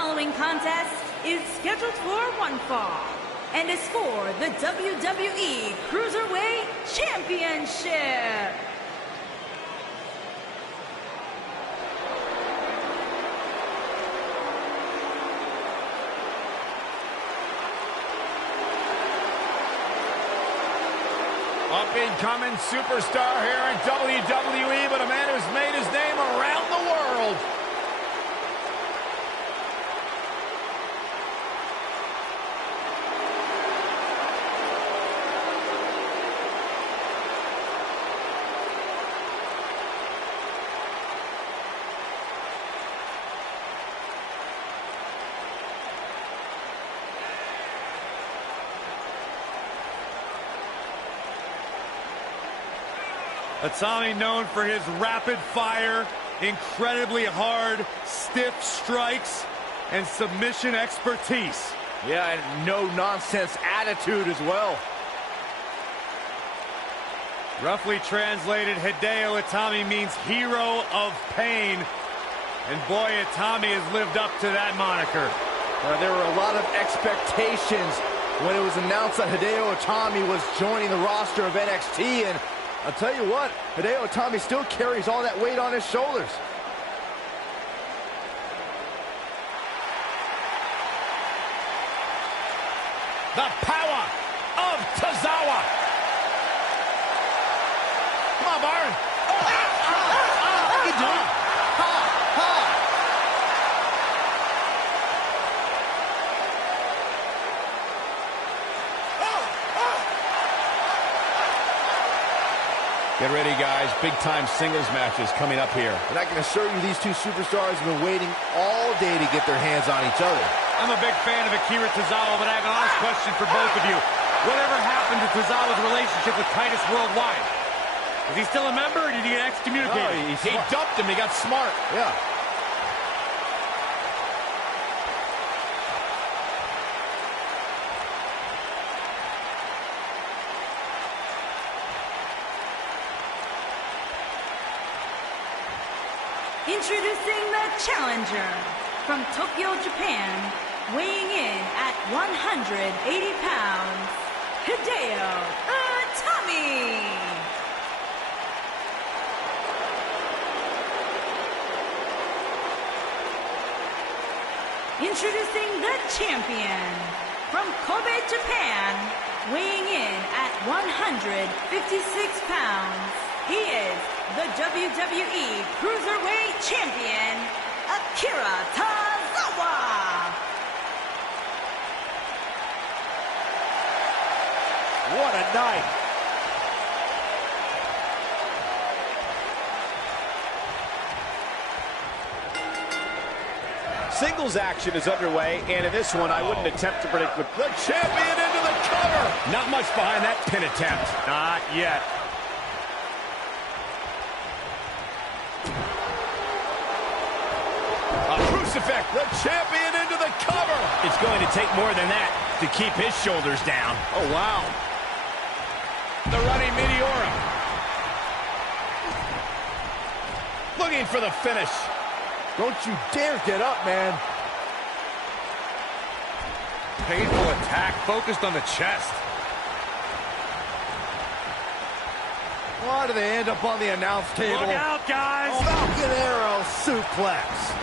following contest is scheduled for one fall and is for the WWE Cruiserweight Championship. Up-and-coming superstar here in WWE, but a man who's made his name around the world. Itami known for his rapid fire, incredibly hard, stiff strikes, and submission expertise. Yeah, and no-nonsense attitude as well. Roughly translated, Hideo Itami means hero of pain. And boy, Itami has lived up to that moniker. There were a lot of expectations when it was announced that Hideo Itami was joining the roster of NXT, and I'll tell you what, Hideo Itami still carries all that weight on his shoulders. The power of Tozawa. Come on, Byron. How you doing? Get ready, guys. Big-time singles matches coming up here. And I can assure you these two superstars have been waiting all day to get their hands on each other. I'm a big fan of Akira Tozawa, but I have an honest question for both of you. Whatever happened to Tozawa's relationship with Titus Worldwide? Is he still a member, or did he get excommunicated? No, He dumped him. He got smart. Yeah. Introducing the challenger from Tokyo, Japan, weighing in at 180 pounds, Hideo Itami. Introducing the champion from Kobe, Japan, weighing in at 156 pounds. He is the WWE Cruiserweight Champion, Akira Tozawa. What a night. Singles action is underway, and in this one, I wouldn't attempt to predict the champion into the cover. Not much behind that pin attempt. Not yet. Crucifix, the champion into the cover. It's going to take more than that to keep his shoulders down. Oh, wow. The running Meteora. Looking for the finish. Don't you dare get up, man. Painful attack focused on the chest. Why do they end up on the announce table? Look out, guys. Falcon Arrow suplex.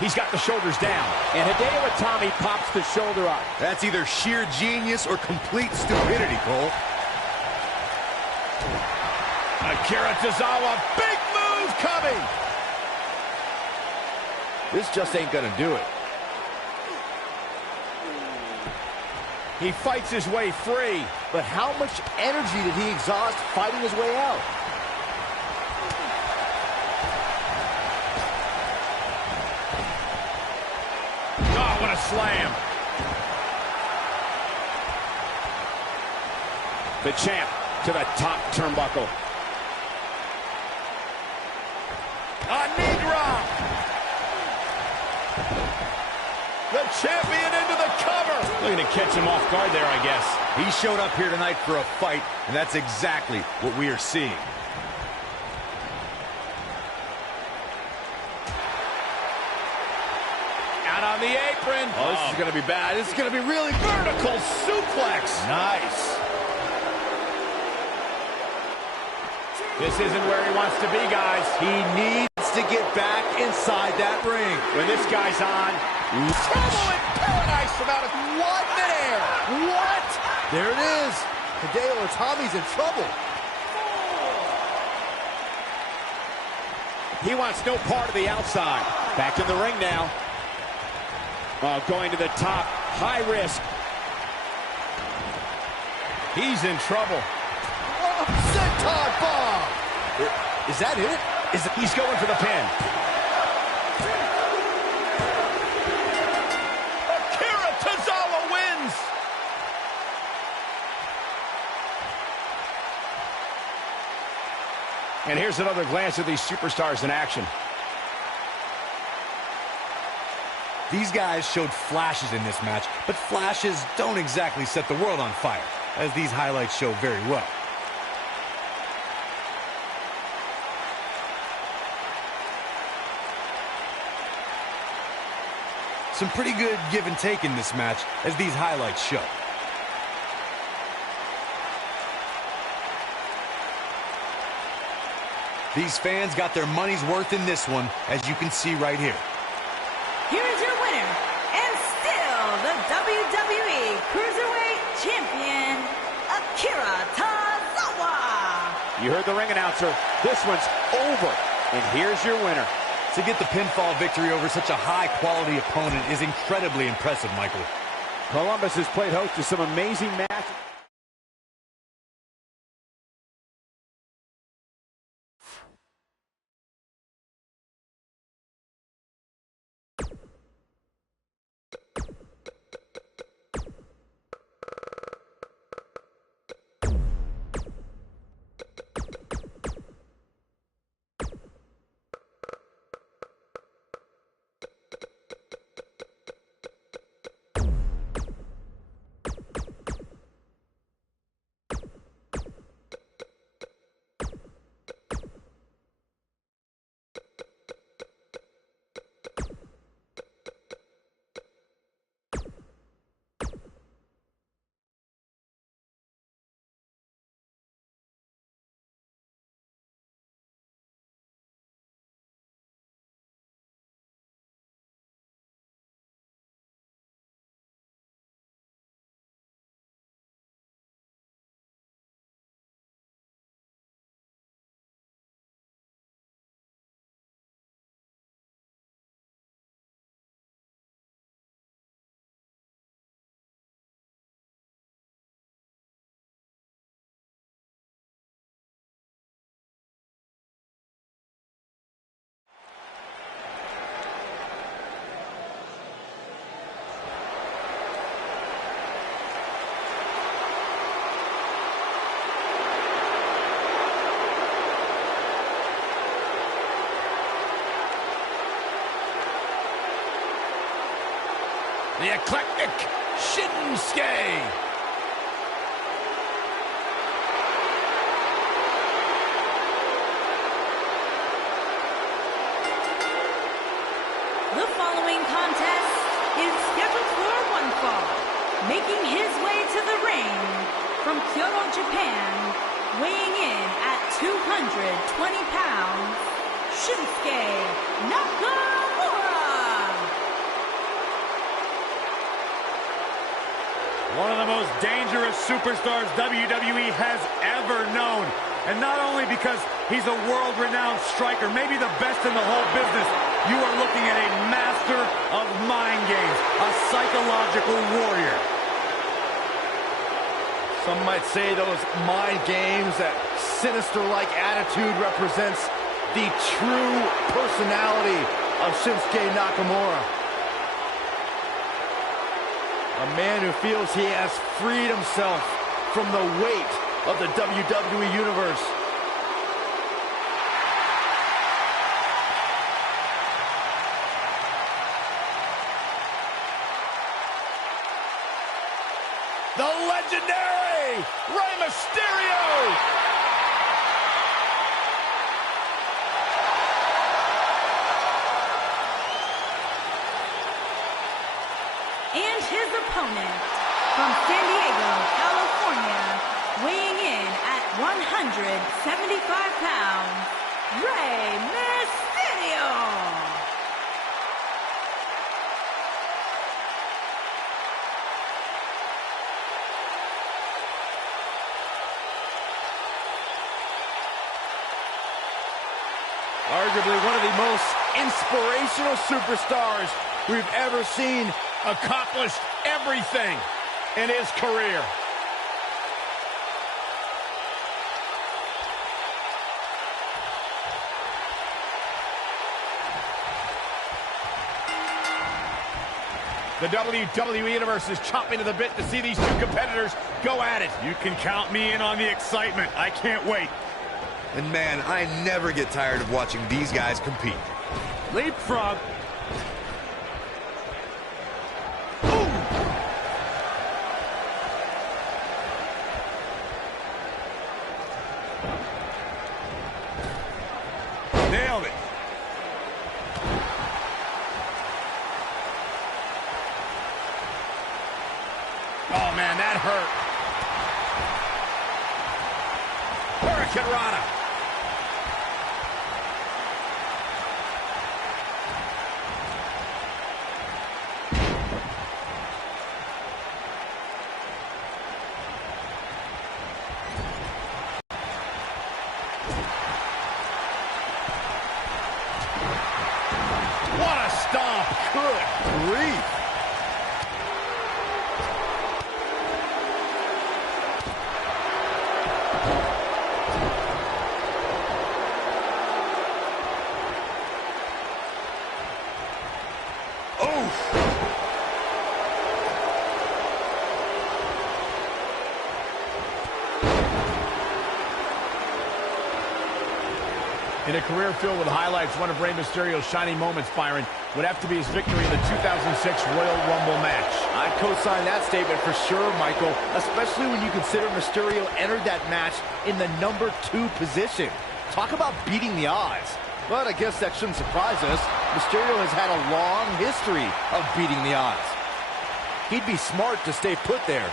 He's got the shoulders down. And Hideo Itami pops the shoulder up. That's either sheer genius or complete stupidity, Cole. Akira Tozawa, big move coming. This just ain't gonna do it. He fights his way free, but how much energy did he exhaust fighting his way out? Oh, what a slam. The champ to the top turnbuckle. A knee drop. The champion into the cover. Looking to catch him off guard there, I guess. He showed up here tonight for a fight, and that's exactly what we are seeing. apron. Oh, this is going to be bad. This is going to be really Vertical suplex. nice. This isn't where he wants to be, guys. He needs to get back inside that ring. When this guy's on, trouble in paradise from out of midair. What? There it is. Hideo Itami's in trouble. He wants no part of the outside. Back in the ring now. Going to the top. High risk. He's in trouble. Oh, senton bomb. Is that it? He's going for the pin. Akira Tozawa wins. And here's another glance at these superstars in action. These guys showed flashes in this match, but flashes don't exactly set the world on fire, as these highlights show very well. Some pretty good give and take in this match, as these highlights show. These fans got their money's worth in this one, as you can see right here. Here is your winner, and still the WWE Cruiserweight Champion, Akira Tozawa. You heard the ring announcer. This one's over. And here's your winner. To get the pinfall victory over such a high-quality opponent is incredibly impressive, Michael. Columbus has played host to some amazing matches. The eclectic Shinsuke. The following contest is scheduled for one fall. Making his way to the ring from Kyoto, Japan, weighing in at 220 pounds, Shinsuke Nakamura. One of the most dangerous superstars WWE has ever known. And not only because he's a world-renowned striker, maybe the best in the whole business, you are looking at a master of mind games, a psychological warrior. Some might say those mind games, that sinister-like attitude represents the true personality of Shinsuke Nakamura. A man who feels he has freed himself from the weight of the WWE Universe. The legendary Rey Mysterio. And his opponent from San Diego, California, weighing in at 175 pounds, Rey Mysterio. Arguably one of the most inspirational superstars we've ever seen. Accomplished everything in his career. The WWE Universe is chomping to the bit to see these two competitors go at it. You can count me in on the excitement. I can't wait. And man, I never get tired of watching these guys compete. Leapfrog. Nailed it. Oh, man, that hurt. Hurricane Rana. What a stomp. Good grief. In a career filled with highlights, one of Rey Mysterio's shining moments, Byron, would have to be his victory in the 2006 Royal Rumble match. I'd co-sign that statement for sure, Michael, especially when you consider Mysterio entered that match in the #2 position. Talk about beating the odds. But I guess that shouldn't surprise us. Mysterio has had a long history of beating the odds. He'd be smart to stay put there.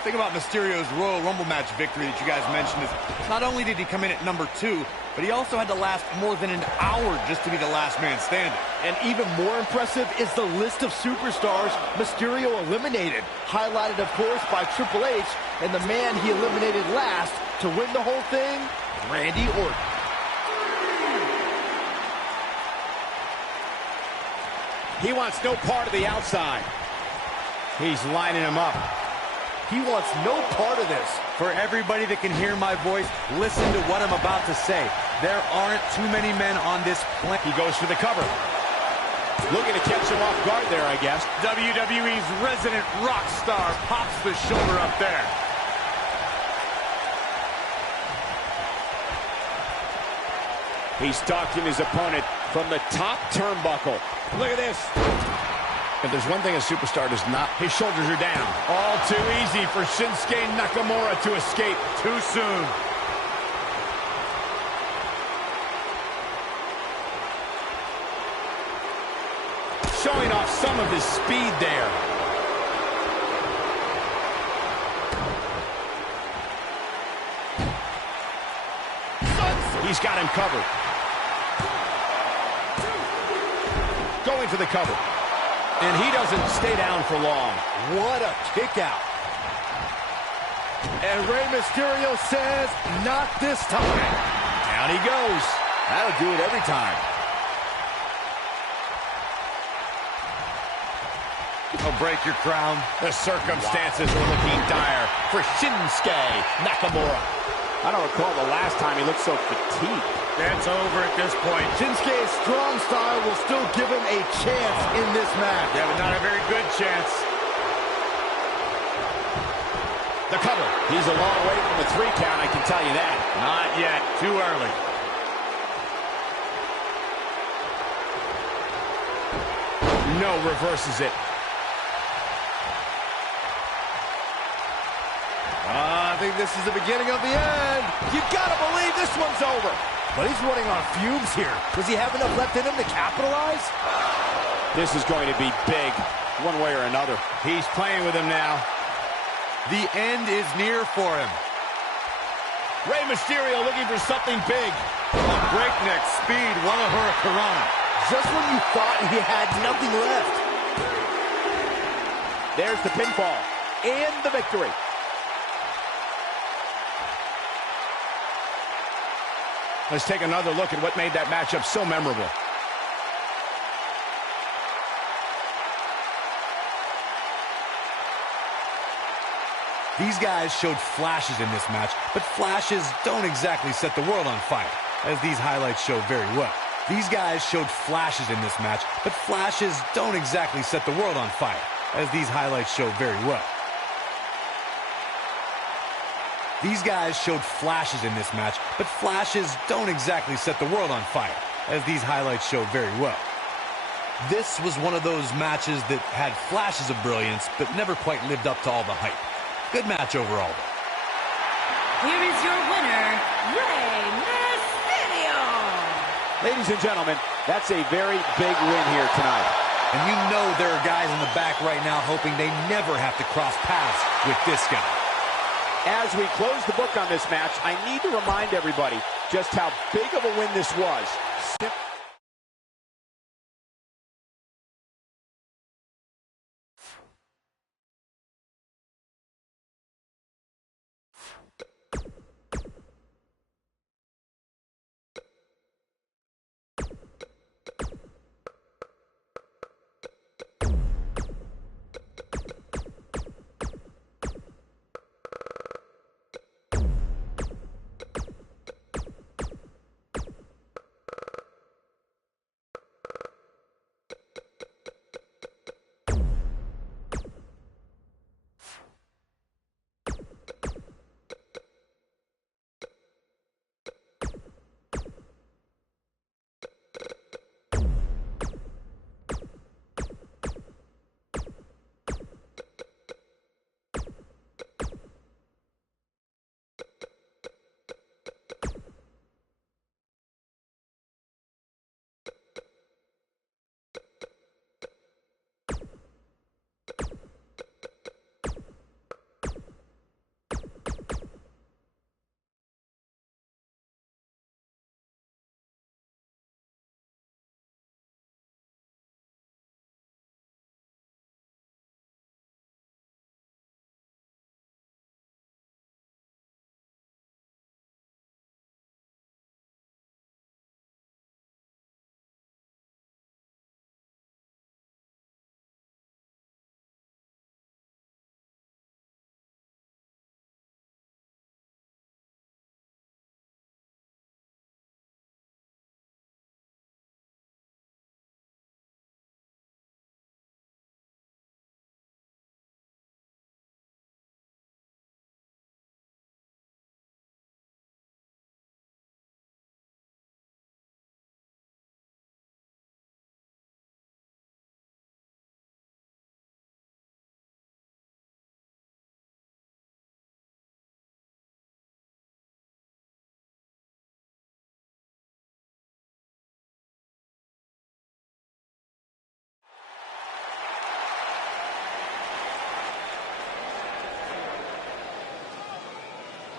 The thing about Mysterio's Royal Rumble match victory that you guys mentioned is not only did he come in at #2, but he also had to last more than an hour just to be the last man standing. And even more impressive is the list of superstars Mysterio eliminated, highlighted, of course, by Triple H, and the man he eliminated last to win the whole thing, Randy Orton. He wants no part of the outside. He's lining him up. He wants no part of this. For everybody that can hear my voice, listen to what I'm about to say. There aren't too many men on this planet. He goes for the cover. Looking to catch him off guard there, I guess. WWE's resident rock star pops the shoulder up there. He's stalking his opponent from the top turnbuckle. Look at this. If there's one thing a superstar does not, His shoulders are down. All too easy for Shinsuke Nakamura to escape too soon. Showing off some of his speed there. He's got him covered. Going for the cover. And he doesn't stay down for long. what a kick out. And Rey Mysterio says, not this time. Down he goes. That'll do it every time. I'll break your crown. The circumstances are looking dire for Shinsuke Nakamura. I don't recall the last time he looked so fatigued. That's over at this point. Shinsuke's strong style will still give him a chance in this match. Yeah, but not a very good chance. The cover. He's a long way from the 3 count, I can tell you that. Not yet. Too early. No, reverses it. I think this is the beginning of the end. You gotta believe this one's over. But he's running on fumes here. Does he have enough left in him to capitalize? This is going to be big, one way or another. He's playing with him now. The end is near for him. Rey Mysterio looking for something big. Breakneck speed, one of her Corona. Just when you thought he had nothing left. There's the pinfall and the victory. Let's take another look at what made that matchup so memorable. These guys showed flashes in this match, but flashes don't exactly set the world on fire, as these highlights show very well. These guys showed flashes in this match, but flashes don't exactly set the world on fire, as these highlights show very well. These guys showed flashes in this match, but flashes don't exactly set the world on fire, as these highlights show very well. This was one of those matches that had flashes of brilliance, but never quite lived up to all the hype. Good match overall, though. Here is your winner, Rey Mysterio. Ladies and gentlemen, that's a very big win here tonight. And you know there are guys in the back right now hoping they never have to cross paths with this guy. As we close the book on this match, I need to remind everybody just how big of a win this was.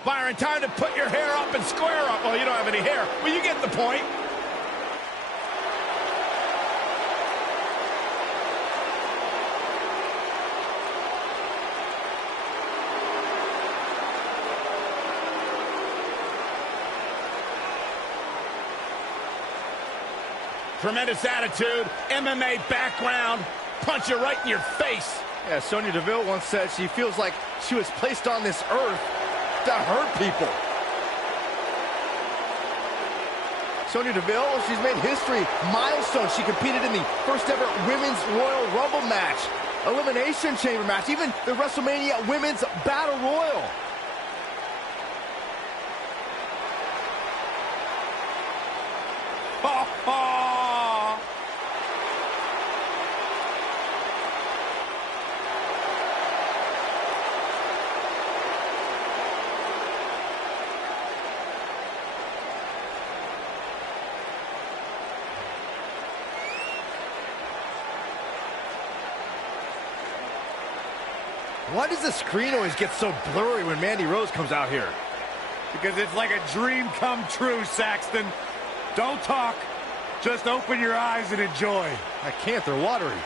Byron, time to put your hair up and square up. Well, you don't have any hair. Well, you get the point. Tremendous attitude, MMA background, punch you right in your face. Yeah, Sonya Deville once said she feels like she was placed on this earth to hurt people. Sonya Deville, she's made history, milestone. She competed in the first ever Women's Royal Rumble match, Elimination Chamber match, even the WrestleMania Women's Battle Royal. Ha ha! Why does the screen always get so blurry when Mandy Rose comes out here? Because it's like a dream come true, Saxton. Don't talk. Just open your eyes and enjoy. I can't, they're watery.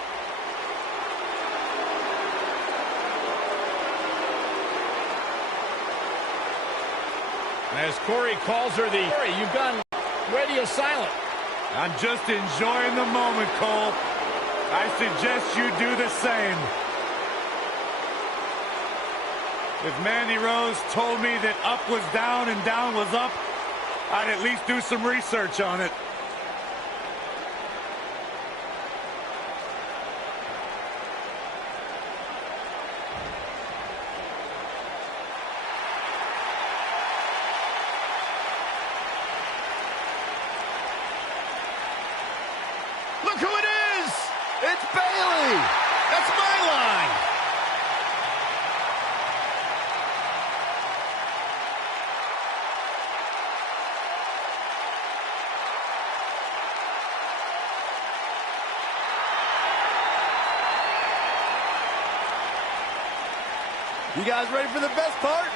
As Corey calls her the... Corey, you've gone radio silent. I'm just enjoying the moment, Cole. I suggest you do the same. If Mandy Rose told me that up was down and down was up, I'd at least do some research on it. Look who it is! It's Bayley! That's my line! You guys ready for the best part?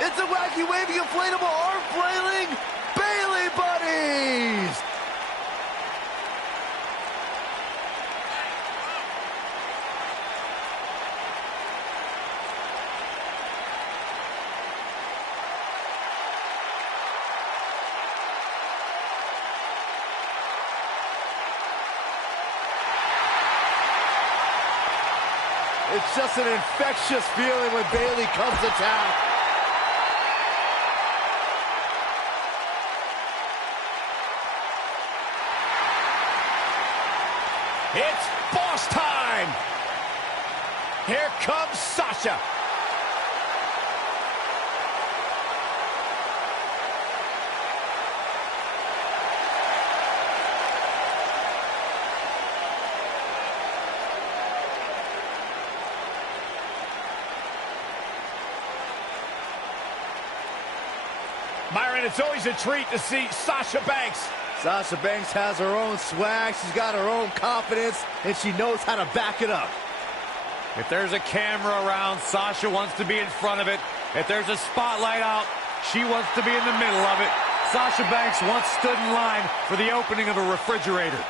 It's a wacky waving inflatable arm flailing Bayley buddies! It's just an infectious feeling when Bayley comes to town. It's boss time! Here comes Sasha. Byron, it's always a treat to see Sasha Banks. Sasha Banks has her own swag, she's got her own confidence, and she knows how to back it up. If there's a camera around, Sasha wants to be in front of it. If there's a spotlight out, she wants to be in the middle of it. Sasha Banks once stood in line for the opening of a refrigerator.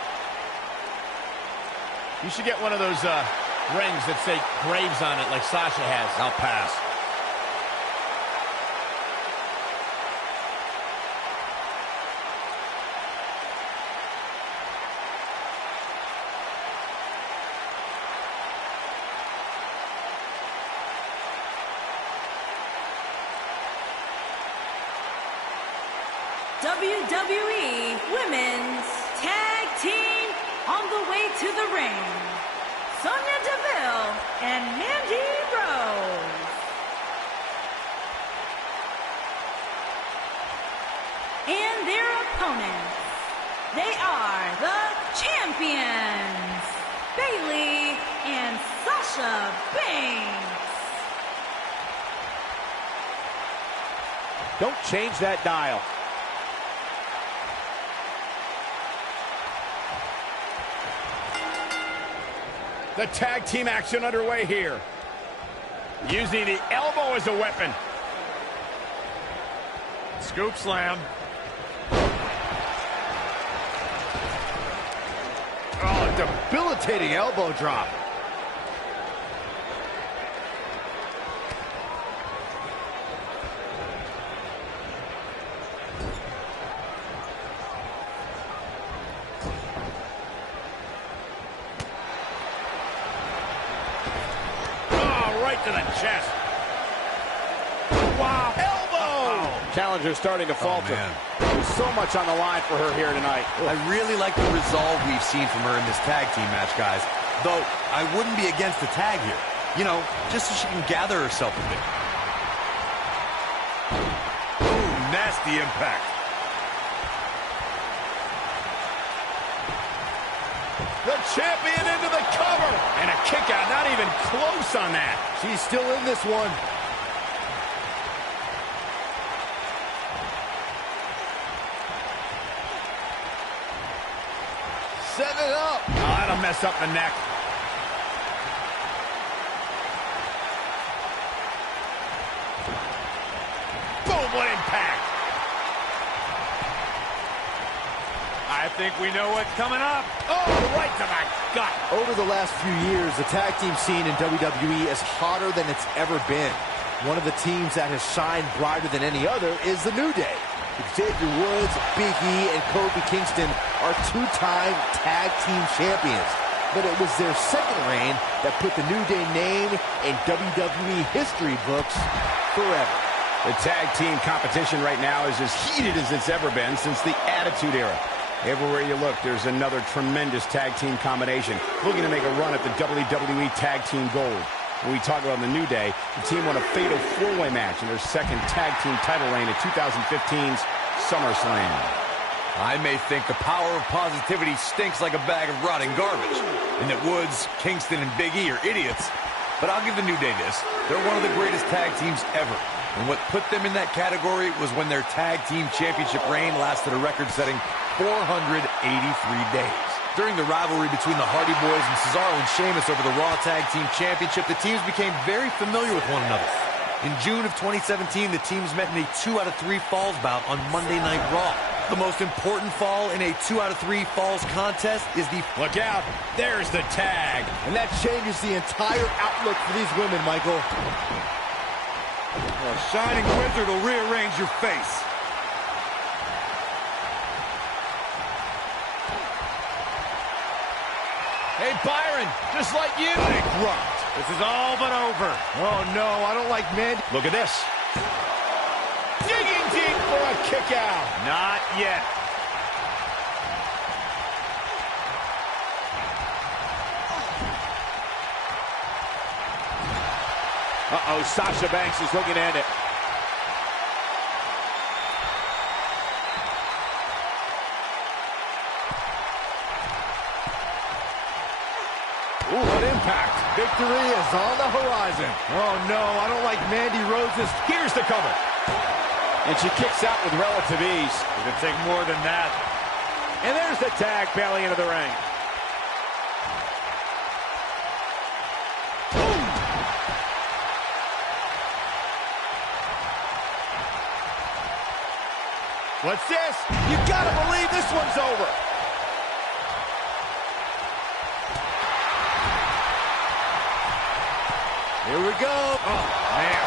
You should get one of those rings that say Graves on it like Sasha has. I'll pass. WWE Women's Tag Team on the way to the ring. Sonya Deville and Mandy Rose. And their opponents, they are the champions, Bayley and Sasha Banks. Don't change that dial. The tag team action underway here. Using the elbow as a weapon. Scoop slam. Oh, debilitating elbow drop. To the chest. Wow. Elbow! Challenger's starting to falter. There's so much on the line for her here tonight. I really like the resolve we've seen from her in this tag team match, guys. Though, I wouldn't be against the tag here. You know, just so she can gather herself a bit. Ooh, nasty impact. The champion into the cover. And a kick out, not even close on that. She's still in this one. Set it up. Oh, that'll mess up the neck. Boom, what impact. I think we know what's coming up. Oh, right to the gut. Over the last few years, the tag team scene in WWE is hotter than it's ever been. One of the teams that has shined brighter than any other is the New Day. Xavier Woods, Big E, and Kofi Kingston are two-time tag team champions. But it was their second reign that put the New Day name in WWE history books forever. The tag team competition right now is as heated as it's ever been since the Attitude Era. Everywhere you look, there's another tremendous tag team combination looking to make a run at the WWE Tag Team Gold. When we talk about the New Day, the team won a fatal four-way match in their second tag team title reign at 2015's SummerSlam. I may think the power of positivity stinks like a bag of rotting garbage, and that Woods, Kingston, and Big E are idiots, but I'll give the New Day this. They're one of the greatest tag teams ever, and what put them in that category was when their tag team championship reign lasted a record-setting 483 days. During the rivalry between the Hardy Boys and Cesaro and Sheamus over the Raw Tag Team Championship, the teams became very familiar with one another. In June of 2017, the teams met in a 2 out of 3 falls bout on Monday Night Raw. The most important fall in a 2 out of 3 falls contest is the... Look out, there's the tag. And that changes the entire outlook for these women, Michael. A shining wizard will rearrange your face. Hey, Byron, just like you. Bankrupt. This is all but over. Oh, no, I don't like Mandy. Look at this. Digging deep for a kick out. Not yet. Uh-oh, Sasha Banks is looking at it. Ooh, what impact. Victory is on the horizon. Oh, no, I don't like Mandy Rose's. Here's the cover. And she kicks out with relative ease. It could take more than that. And there's the tag, Bayley into the ring. Boom. What's this? You gotta believe this one's over. Here we go. Oh, man.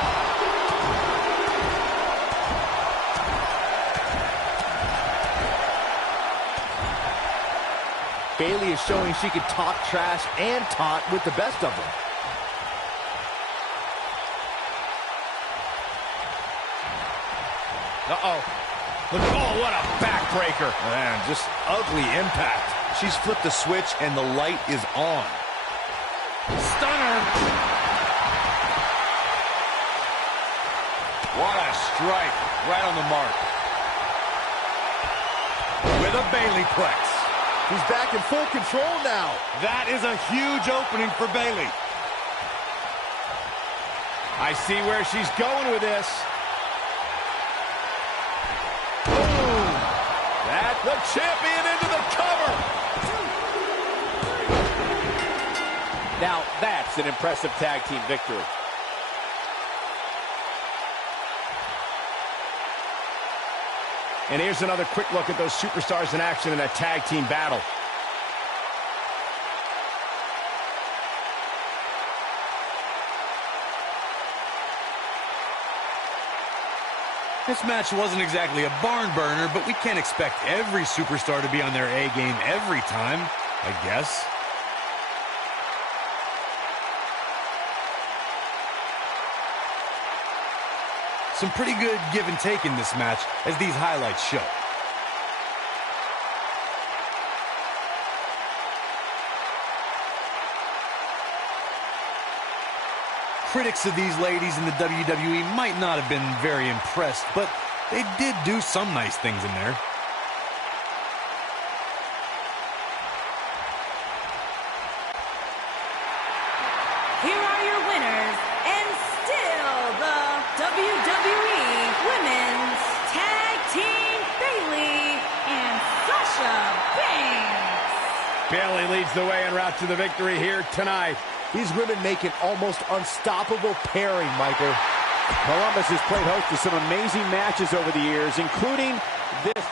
Bayley is showing she can talk trash and taunt with the best of them. Uh-oh. Look, oh, what a backbreaker. Man, just ugly impact. She's flipped the switch, and the light is on. Stunner. What a strike. Right on the mark. With a Bayleyplex. She's back in full control now. That is a huge opening for Bayley. I see where she's going with this. Boom. That the champion into the cover. Now that's an impressive tag team victory. And here's another quick look at those superstars in action in a tag team battle. This match wasn't exactly a barn burner, but we can't expect every superstar to be on their A game every time, I guess. Some pretty good give and take in this match, as these highlights show. Critics of these ladies in the WWE might not have been very impressed, but they did do some nice things in there. Here are your winners, and still the WWE Women's Tag Team Bayley and Sasha Banks. Bayley leads the way en route to the victory here tonight. These women make an almost unstoppable pairing, Michael. Columbus has played host to some amazing matches over the years, including this.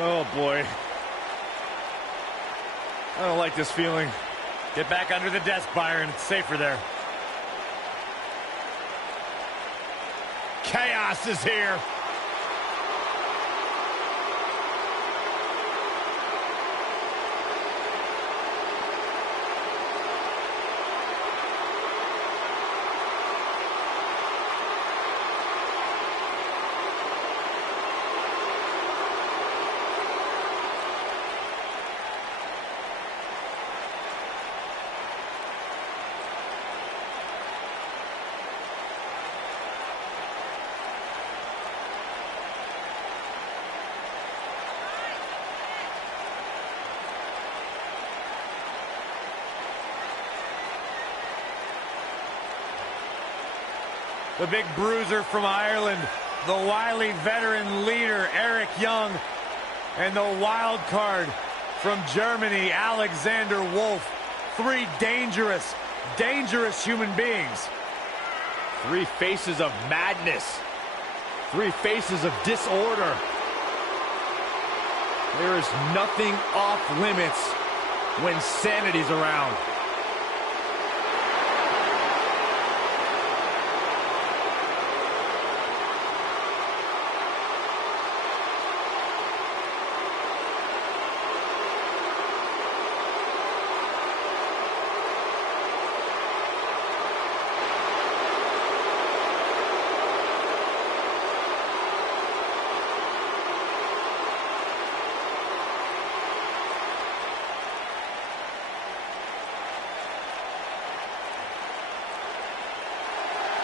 Oh, boy. I don't like this feeling. Get back under the desk, Byron. It's safer there. Chaos is here. The big bruiser from Ireland, the wily veteran leader, Eric Young, and the wild card from Germany, Alexander Wolf. Three dangerous, dangerous human beings. Three faces of madness. Three faces of disorder. There is nothing off limits when sanity's around.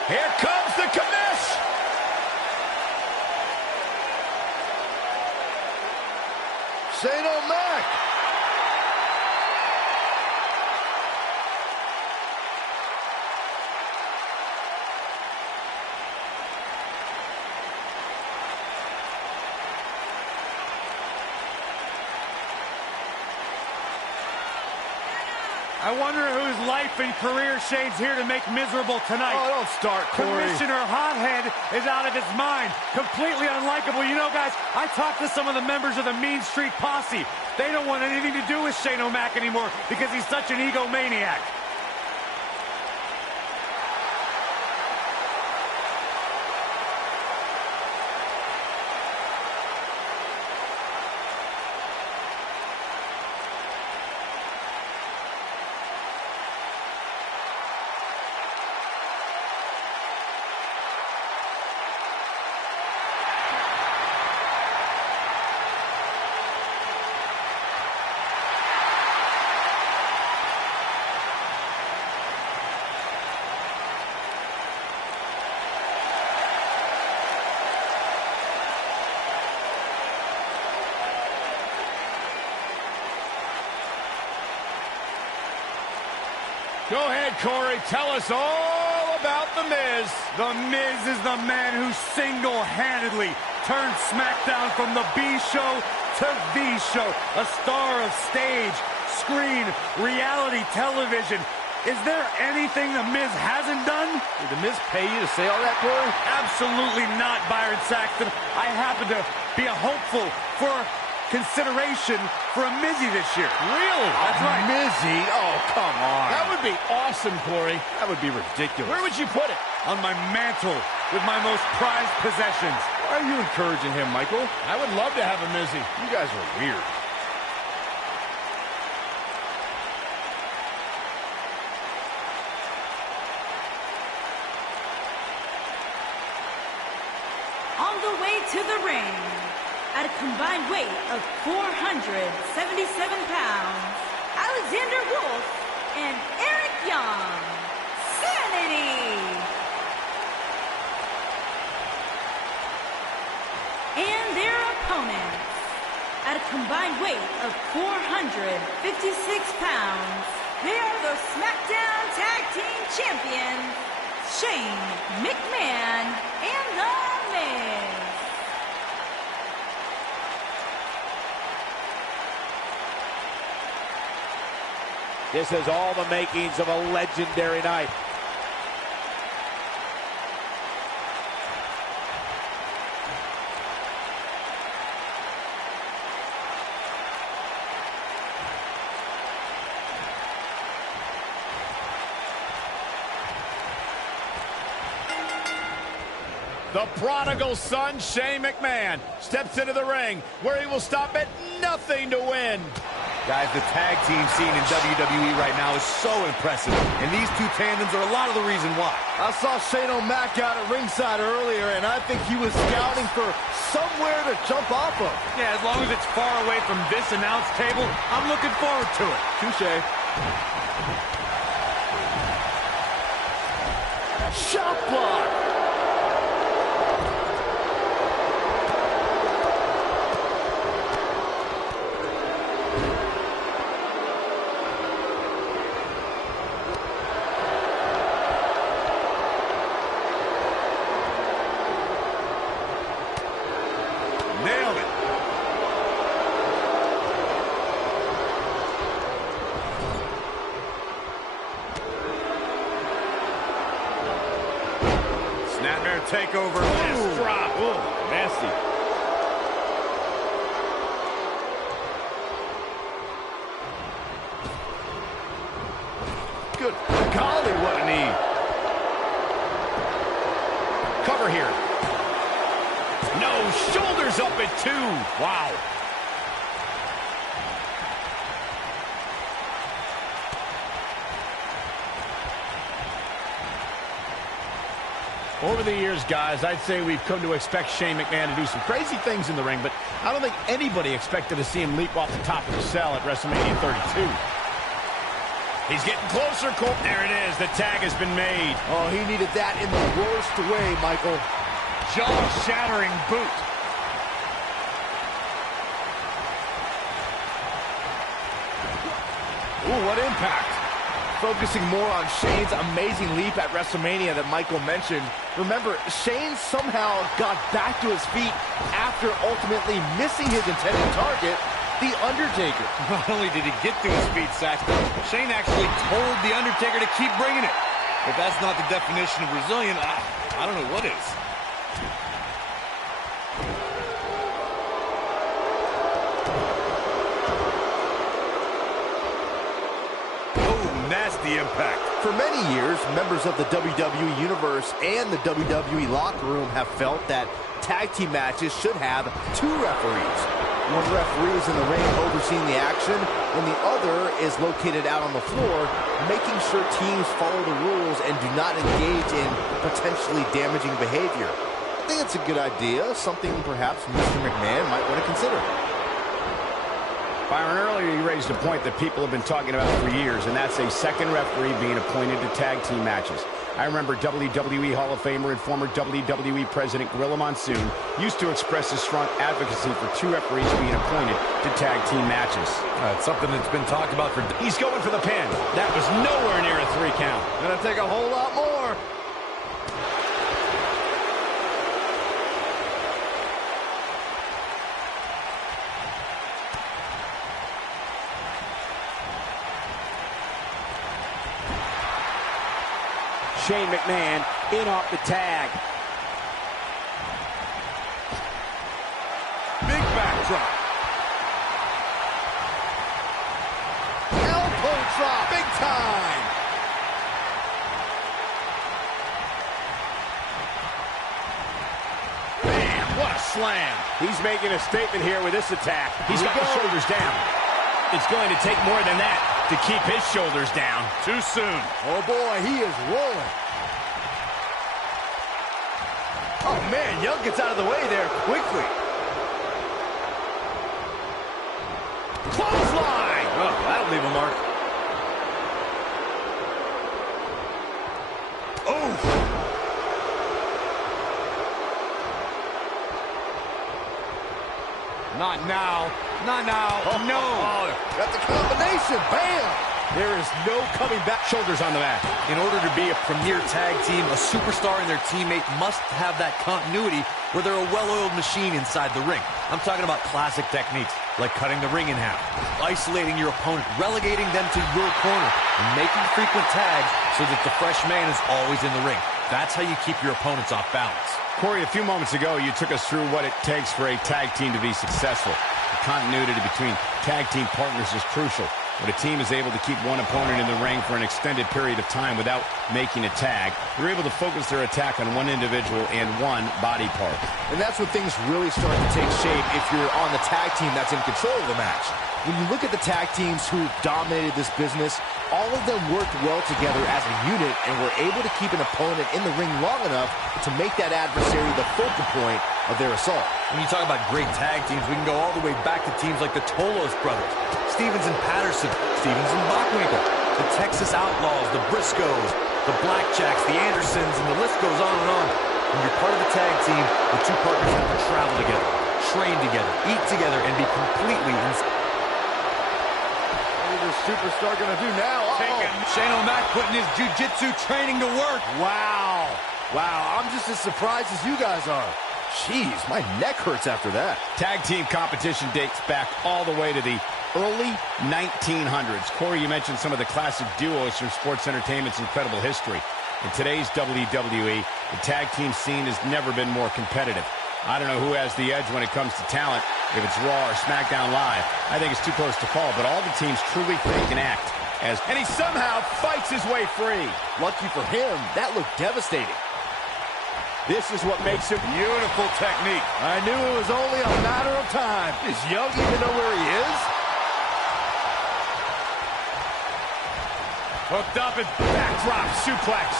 Here comes the commish. Shane O'Mac. I wonder whose life and career Shane's here to make miserable tonight. Oh, don't start, Corey. Commissioner Hothead is out of his mind. Completely unlikable. You know, guys, I talked to some of the members of the Mean Street Posse. They don't want anything to do with Shane O'Mac anymore because he's such an egomaniac. Go ahead, Corey. Tell us all about The Miz. The Miz is the man who single-handedly turned SmackDown from the B show to the show. A star of stage, screen, reality television. Is there anything The Miz hasn't done? Did The Miz pay you to say all that, Corey? Absolutely not, Byron Saxton. I happen to be a hopeful for consideration for a Mizzy this year. Really? That's right. Mizzy? Oh, come on. That would be awesome, Corey. That would be ridiculous. Where would you put it? On my mantle with my most prized possessions. Why are you encouraging him, Michael? I would love to have a Mizzy. You guys are weird. On the way to the ring, at a combined weight of 477 pounds, Alexander Wolf and Eric Young. Sanity! And their opponents, at a combined weight of 456 pounds, they are the SmackDown Tag Team Champions, Shane McMahon and The Miz. This has all the makings of a legendary night. The prodigal son, Shane McMahon, steps into the ring where he will stop at nothing to win. Guys, the tag team scene in WWE right now is so impressive, and these two tandems are a lot of the reason why. I saw Shane O'Mac out at ringside earlier, and I think he was scouting for somewhere to jump off of. Yeah, as long as it's far away from this announce table, I'm looking forward to it. Touche. Shot block. Nailed it. Snapmare takeover. Miss drop. Ooh, nasty. Good golly, what a knee. Cover here. No, shoulders up at 2. Wow. Over the years, guys, I'd say we've come to expect Shane McMahon to do some crazy things in the ring, but I don't think anybody expected to see him leap off the top of the cell at WrestleMania 32. He's getting closer, Cole. There it is. The tag has been made. Oh, he needed that in the worst way, Michael. Jaw-shattering boot. Ooh, what impact. Focusing more on Shane's amazing leap at WrestleMania that Michael mentioned. Remember, Shane somehow got back to his feet after ultimately missing his intended target, The Undertaker. Not only did he get to his feet, Saxton, Shane actually told The Undertaker to keep bringing it. If that's not the definition of Brazilian, I don't know what is. Nasty impact. For many years, members of the WWE Universe and the WWE locker room have felt that tag team matches should have 2 referees. One referee is in the ring overseeing the action, and the other is located out on the floor, making sure teams follow the rules and do not engage in potentially damaging behavior. I think it's a good idea, something perhaps Mr. McMahon might want to consider. Byron, earlier you raised a point that people have been talking about for years, and that's a second referee being appointed to tag team matches. I remember WWE Hall of Famer and former WWE President Gorilla Monsoon used to express his strong advocacy for 2 referees being appointed to tag team matches. It's something that's been talked about for... He's going for the pin. That was nowhere near a 3 count. Gonna take a whole lot more. Shane McMahon in off the tag. Big backdrop. Elbow drop, big time. Man, what a slam. He's making a statement here with this attack. He's got the shoulders down. It's going to take more than that to keep his shoulders down. Too soon. Oh boy, he is rolling. Oh man, Young gets out of the way there quickly. Clothesline! Oh, that'll leave a mark. Oh! Not now. Not now. No. Oh, got the combination. Bam! There is no coming back. Shoulders on the mat. In order to be a premier tag team, a superstar and their teammate must have that continuity where they're a well-oiled machine inside the ring. I'm talking about classic techniques, like cutting the ring in half, isolating your opponent, relegating them to your corner, and making frequent tags so that the fresh man is always in the ring. That's how you keep your opponents off balance. Corey, a few moments ago, you took us through what it takes for a tag team to be successful. The continuity between tag team partners is crucial. When a team is able to keep one opponent in the ring for an extended period of time without making a tag, they're able to focus their attack on one individual and one body part. And that's when things really start to take shape if you're on the tag team that's in control of the match. When you look at the tag teams who dominated this business, all of them worked well together as a unit and were able to keep an opponent in the ring long enough to make that adversary the focal point of their assault. When you talk about great tag teams, we can go all the way back to teams like the Tolos brothers, Stevens and Patterson, Stevens and Bockwinkel, the Texas Outlaws, the Briscoes, the Blackjacks, the Andersons, and the list goes on and on. When you're part of the tag team, the two partners have to travel together, train together, eat together, and be completely What is this superstar going to do now? Shane O'Mac putting his jiu-jitsu training to work. Wow. Wow, I'm just as surprised as you guys are. Jeez, my neck hurts after that. Tag team competition dates back all the way to the early 1900s. Corey, you mentioned some of the classic duos from sports entertainment's incredible history. In today's WWE, the tag team scene has never been more competitive. I don't know who has the edge when it comes to talent, if it's Raw or SmackDown Live. I think it's too close to call, but all the teams truly think and act as... And he somehow fights his way free. Lucky for him, that looked devastating. This is what makes him... Beautiful technique. I knew it was only a matter of time. Does Young even know where he is? Hooked up and backdrop suplex.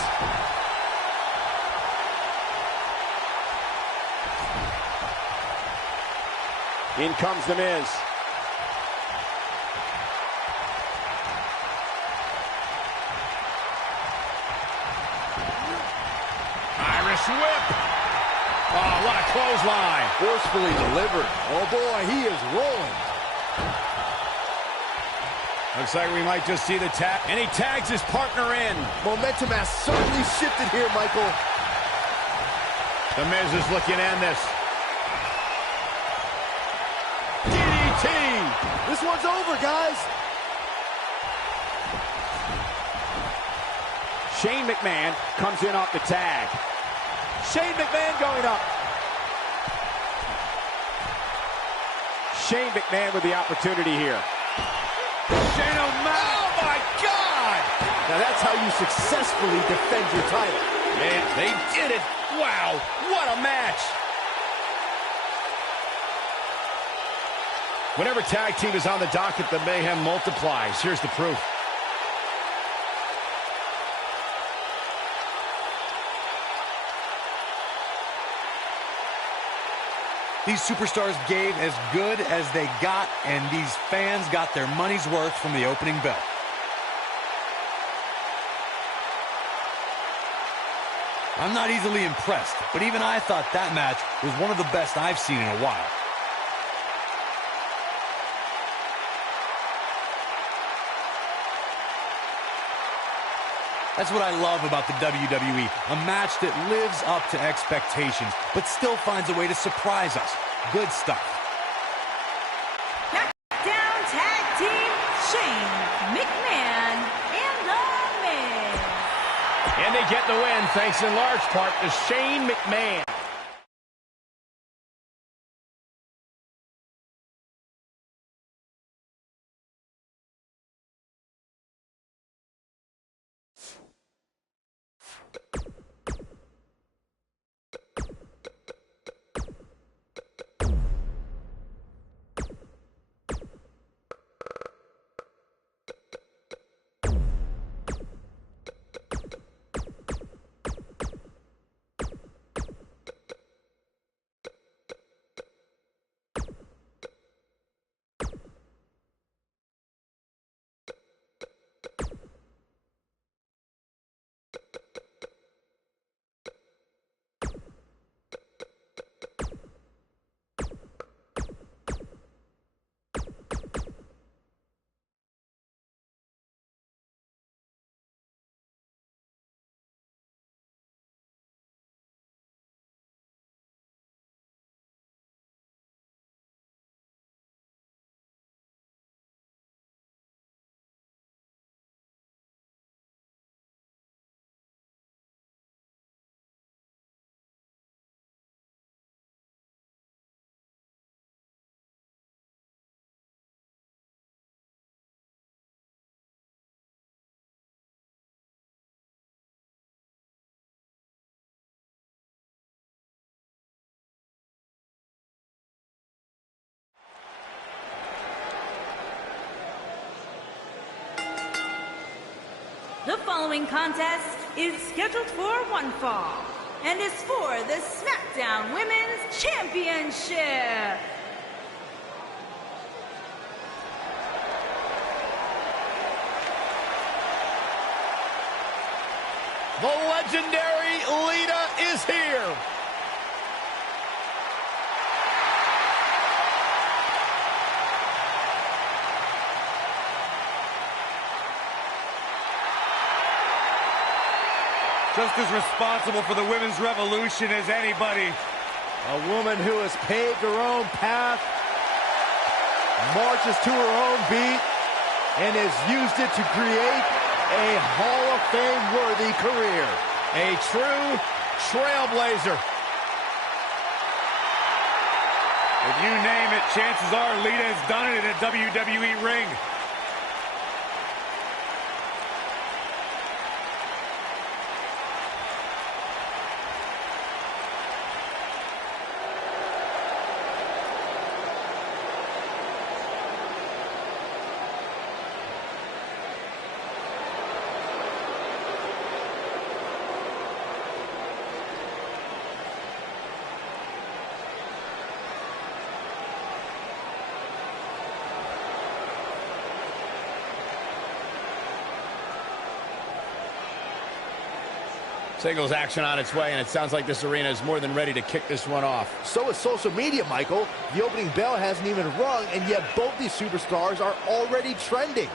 In comes The Miz. Irish whip. Oh, what a clothesline. Forcefully delivered. Oh boy, he is rolling. Looks like we might just see the tap. And he tags his partner in. Momentum has certainly shifted here, Michael. The Miz is looking to end this. DDT. This one's over, guys. Shane McMahon comes in off the tag. Shane McMahon going up. Shane McMahon with the opportunity here. Shane O'Mac. Oh, my God! Now, that's how you successfully defend your title. Man, they did it. Wow, what a match. Whenever tag team is on the docket, the mayhem multiplies. Here's the proof. These superstars gave as good as they got, and these fans got their money's worth from the opening bell. I'm not easily impressed, but even I thought that match was one of the best I've seen in a while. That's what I love about the WWE, a match that lives up to expectations, but still finds a way to surprise us. Good stuff. Down tag team, Shane McMahon and The Miz. And they get the win thanks in large part to Shane McMahon. The following contest is scheduled for one fall and is for the SmackDown Women's Championship. The legendary Lita is here. Just as responsible for the women's revolution as anybody. A woman who has paved her own path, marches to her own beat, and has used it to create a Hall of Fame-worthy career. A true trailblazer. If you name it, chances are Lita has done it in a WWE ring. Singles action on its way, and it sounds like this arena is more than ready to kick this one off. So is social media, Michael. The opening bell hasn't even rung, and yet both these superstars are already trending.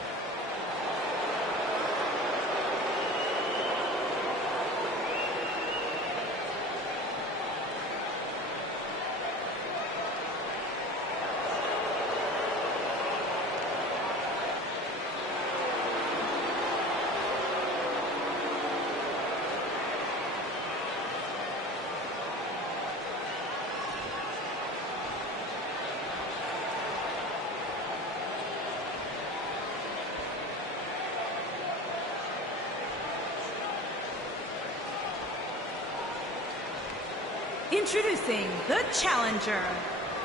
Introducing the challenger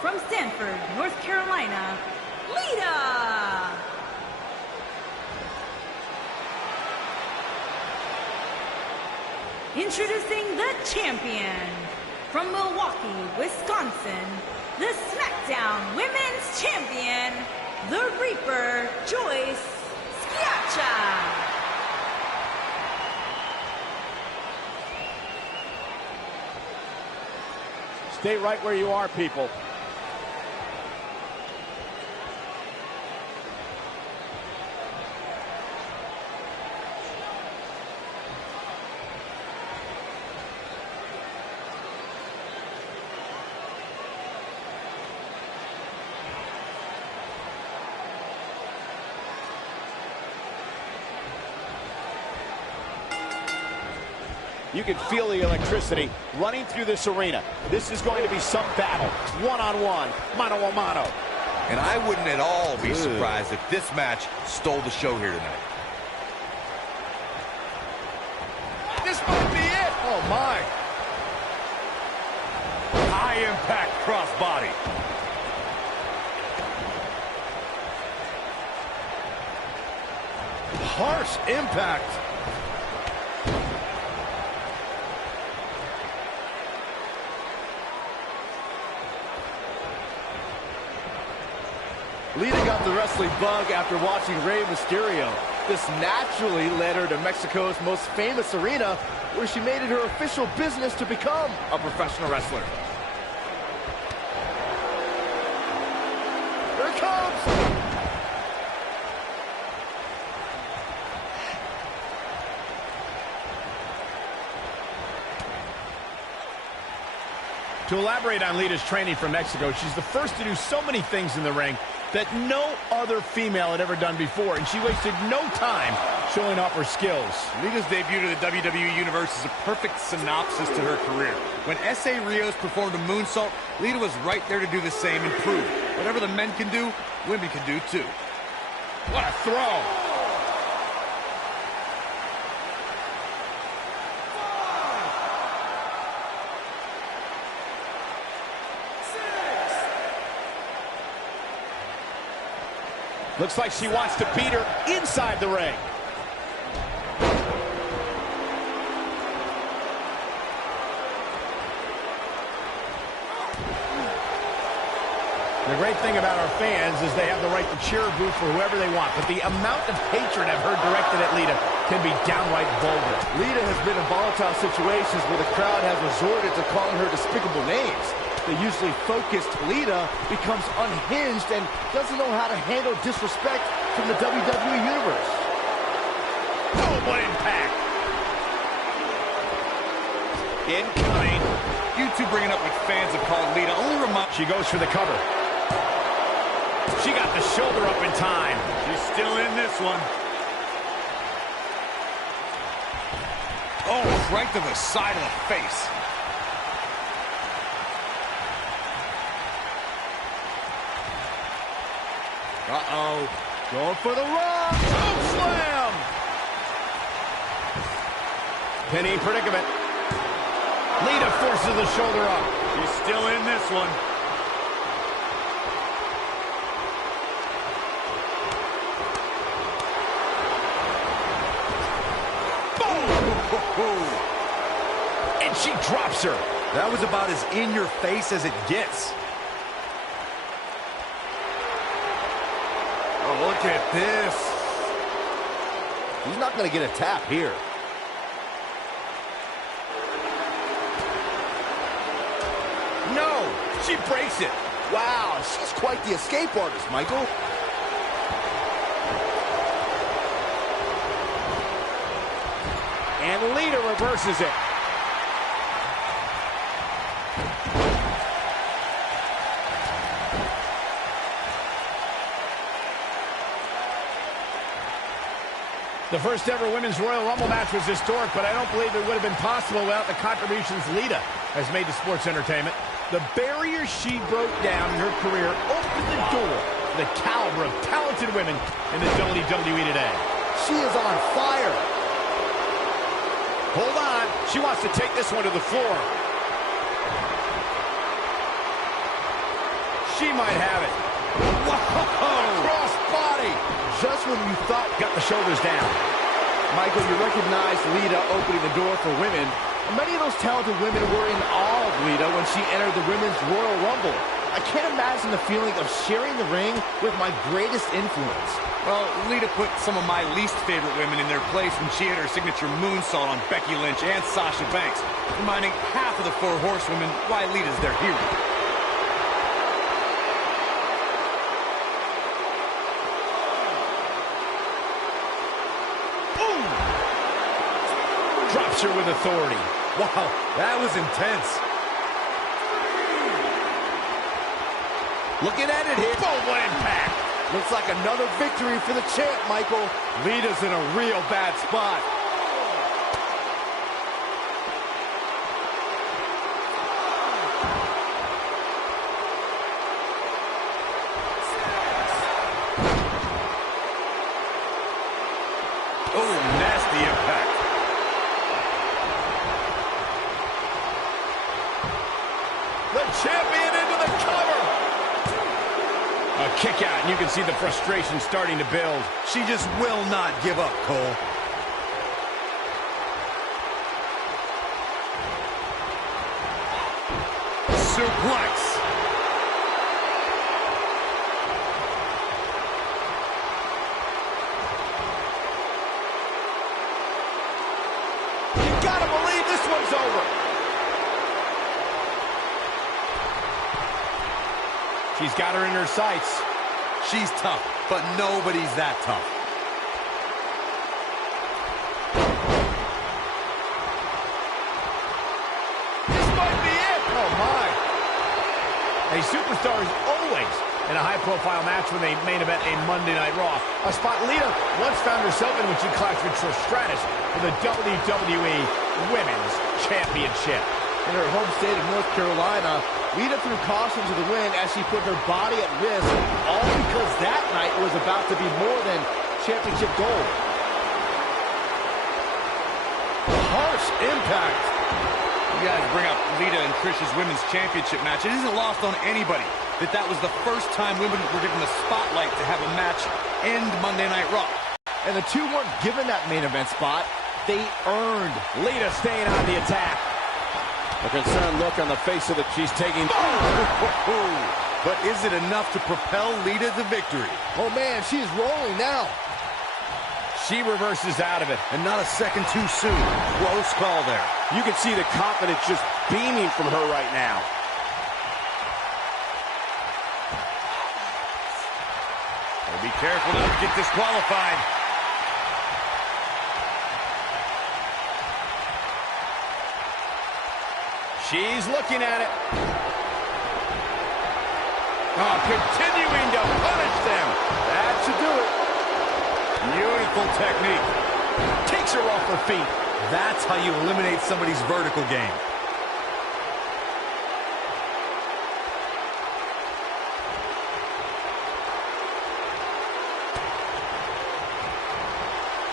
from Stanford, North Carolina, Lita. Introducing the champion from Milwaukee, Wisconsin, the SmackDown Women's Champion, the Reaper, Joyce Schiaccia. Stay right where you are, people. You can feel the electricity running through this arena. This is going to be some battle. One-on-one, mano-a-mano. And I wouldn't at all be surprised if this match stole the show here tonight. This might be it. Oh, my. High impact crossbody. Harsh impact. Lita got the wrestling bug after watching Rey Mysterio. This naturally led her to Mexico's most famous arena, where she made it her official business to become a professional wrestler. Here it comes! To elaborate on Lita's training from Mexico, she's the first to do so many things in the ring that no other female had ever done before, and she wasted no time showing off her skills. Lita's debut to the WWE Universe is a perfect synopsis to her career. When S.A. Rios performed a moonsault, Lita was right there to do the same and prove whatever the men can do, women can do too. What a throw! Looks like she wants to beat her inside the ring. The great thing about our fans is they have the right to cheer or boo for whoever they want, but the amount of hatred I've heard directed at Lita can be downright vulgar. Lita has been in volatile situations where the crowd has resorted to calling her despicable names. The usually focused Lita becomes unhinged and doesn't know how to handle disrespect from the WWE Universe. Oh, what impact! Incoming. You two bringing up what fans have called Lita only remind... She goes for the cover. She got the shoulder up in time. She's still in this one. Oh, right to the side of the face. Uh-oh. Going for the run. Choke slam. Penny predicament. Lita forces the shoulder up. She's still in this one. Boom! And she drops her. That was about as in-your-face as it gets. Oh, look at this. He's not going to get a tap here. No, she breaks it. Wow, she's quite the escape artist, Michael. And Lita reverses it. The first ever Women's Royal Rumble match was historic, but I don't believe it would have been possible without the contributions Lita has made to sports entertainment. The barrier she broke down in her career opened the door to the caliber of talented women in the WWE today. She is on fire. Hold on. She wants to take this one to the floor. She might have it. Whoa! Cross body. Just when you thought... Got the shoulders down. Michael, you recognize Lita opening the door for women. Many of those talented women were in awe of Lita when she entered the Women's Royal Rumble. I can't imagine the feeling of sharing the ring with my greatest influence. Well, Lita put some of my least favorite women in their place when she hit her signature moonsault on Becky Lynch and Sasha Banks, reminding half of the 4 horsewomen why Lita's their hero. Boom! Drops her with authority. Wow, that was intense. Looking at it here. Boom, what impact. Looks like another victory for the champ, Michael. Lita's in a real bad spot. Oh, nasty impact. The champion into the cover. A kick out, and you can see the frustration starting to build. She just will not give up, Cole. Suplex. You gotta believe this one's over. She's got her in her sights. She's tough, but nobody's that tough. This might be it. Oh, my. A superstar is always in a high-profile match when they main event a Monday Night Raw. A spot Lita once found herself in when she clashed with Trish Stratus for the WWE Women's Championship. In her home state of North Carolina, Lita threw caution to the wind as she put her body at risk, all because that night was about to be more than championship gold. Harsh impact. You guys bring up Lita and Trish's Women's Championship match. It isn't lost on anybody that was the first time women were given the spotlight to have a match end Monday Night Raw. And the two weren't given that main event spot. They earned. Lita staying on the attack. A concerned look on the face of the... She's taking... But is it enough to propel Lita to victory? Oh, man, she's rolling now. She reverses out of it. And not a second too soon. Close call there. You can see the confidence just beaming from her right now. Be careful not to get disqualified. She's looking at it. Oh, continuing to punish them. That should do it. Beautiful technique. Takes her off her feet. That's how you eliminate somebody's vertical game.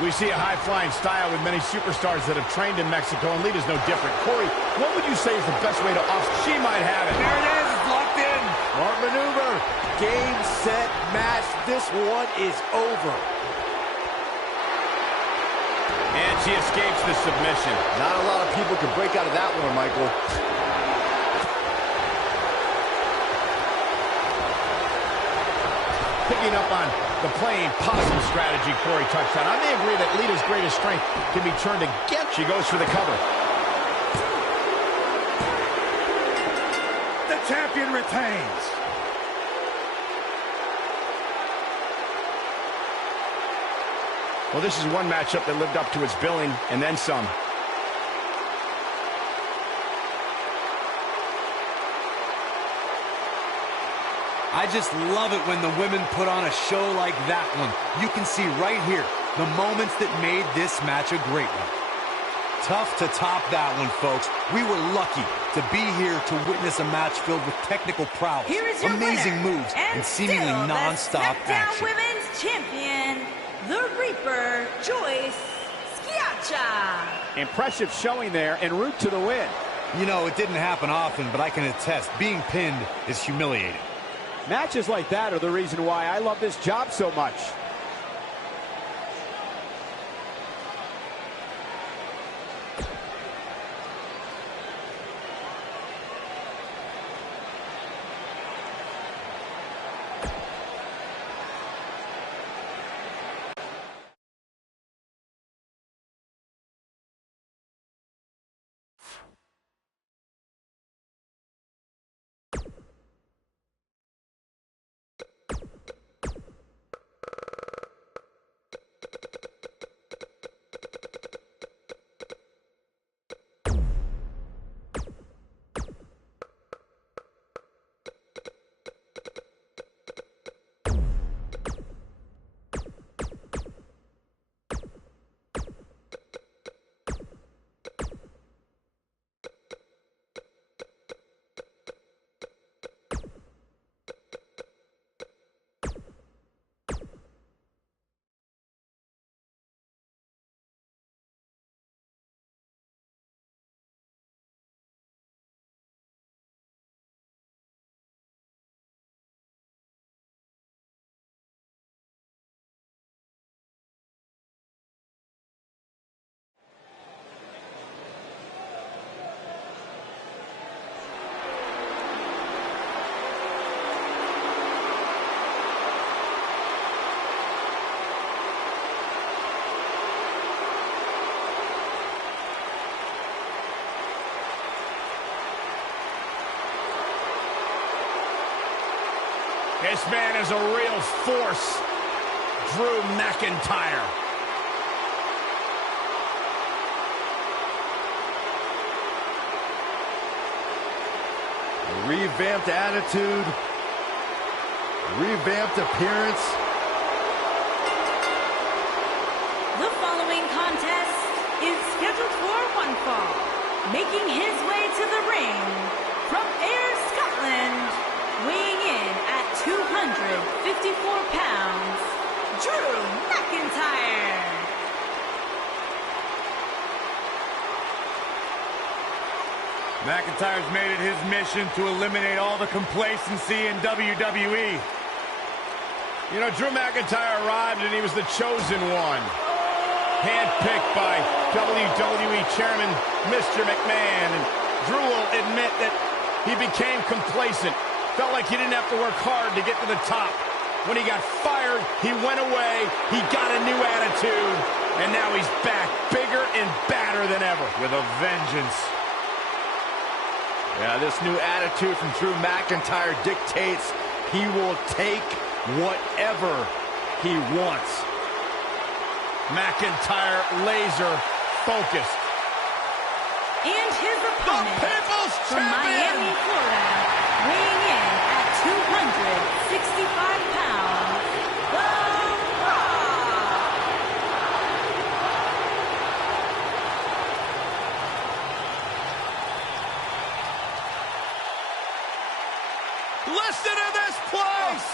We see a high-flying style with many superstars that have trained in Mexico, and Lita's no different. Corey, what would you say is the best way to offset? She might have it. There it is. It's locked in. Smart maneuver. Game, set, match. This one is over. And she escapes the submission. Not a lot of people can break out of that one, Michael. Picking up on the playing possum strategy Corey touched on. I may agree that Lita's greatest strength can be turned against. She goes for the cover. The champion retains. Well, this is one matchup that lived up to its billing and then some. I just love it when the women put on a show like that one. You can see right here the moments that made this match a great one. Tough to top that one, folks. We were lucky to be here to witness a match filled with technical prowess, Here is your amazing winner, moves, and seemingly still non-stop the SmackDown action. Women's Champion, the Reaper, Joyce Schiaccia. Impressive showing there, en route to the win. You know, it didn't happen often, but I can attest, being pinned is humiliating. Matches like that are the reason why I love this job so much. This man is a real force. Drew McIntyre. A revamped attitude. Revamped appearance. The following contest is scheduled for one fall. Making his way to the ring from Ayr, Scotland, weighing in at 254 pounds, Drew McIntyre. McIntyre's made it his mission to eliminate all the complacency in WWE. You know, Drew McIntyre arrived and he was the chosen one. Handpicked by WWE Chairman Mr. McMahon. And Drew will admit that he became complacent. Felt like he didn't have to work hard to get to the top. When he got fired, he went away. He got a new attitude. And now he's back, bigger and badder than ever. With a vengeance. Yeah, this new attitude from Drew McIntyre dictates he will take whatever he wants. McIntyre laser focused. And his opponent People's from Champion! Miami, Florida, weighing in at 265 pounds, The Rock. Listen to this place!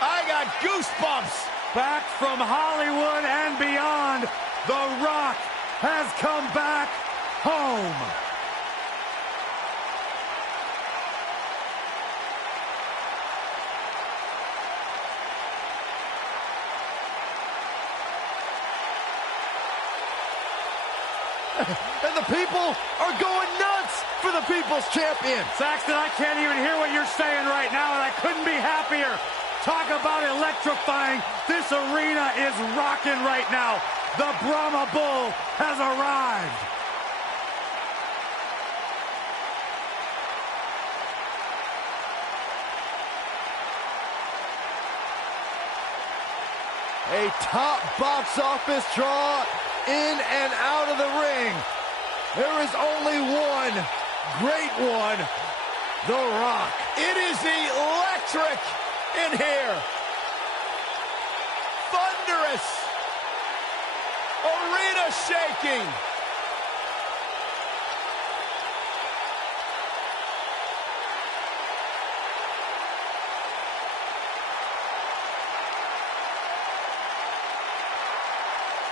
I got goosebumps! Back from Hollywood and beyond, The Rock has come back home. And the people are going nuts for the People's Champion. Saxton, I can't even hear what you're saying right now, and I couldn't be happier. Talk about electrifying. This arena is rocking right now. The Brahma Bull has arrived. A top box office draw in and out of the ring. There is only one great one, The Rock. It is electric in here. Thunderous. Arena shaking.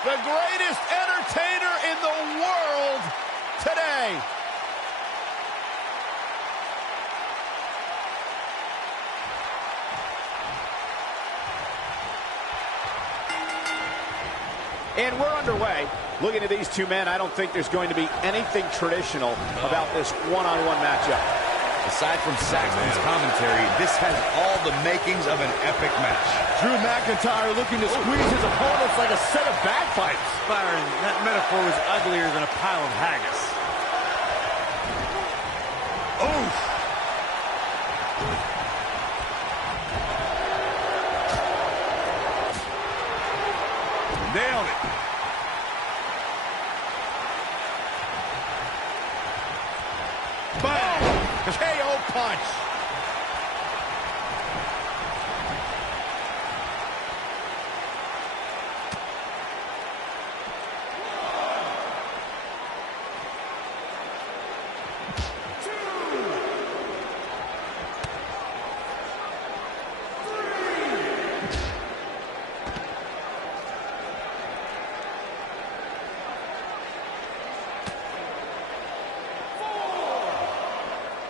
The greatest entertainer in the world today. And we're underway. Looking at these two men, I don't think there's going to be anything traditional about this one-on-one matchup. Aside from Saxton's commentary, this has all the makings of an epic match. Drew McIntyre looking to squeeze his opponents like a set of bagpipes. Byron, that metaphor was uglier than a pile of haggis. Oof. Nailed it. Bang! KO punch.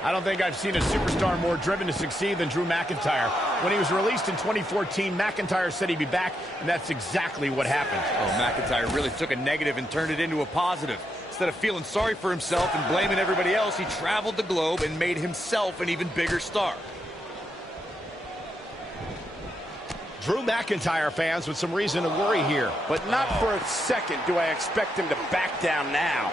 I don't think I've seen a superstar more driven to succeed than Drew McIntyre. When he was released in 2014, McIntyre said he'd be back, and that's exactly what happened. Oh, McIntyre really took a negative and turned it into a positive. Instead of feeling sorry for himself and blaming everybody else, he traveled the globe and made himself an even bigger star. Drew McIntyre fans with some reason to worry here, but not for a second do I expect him to back down now.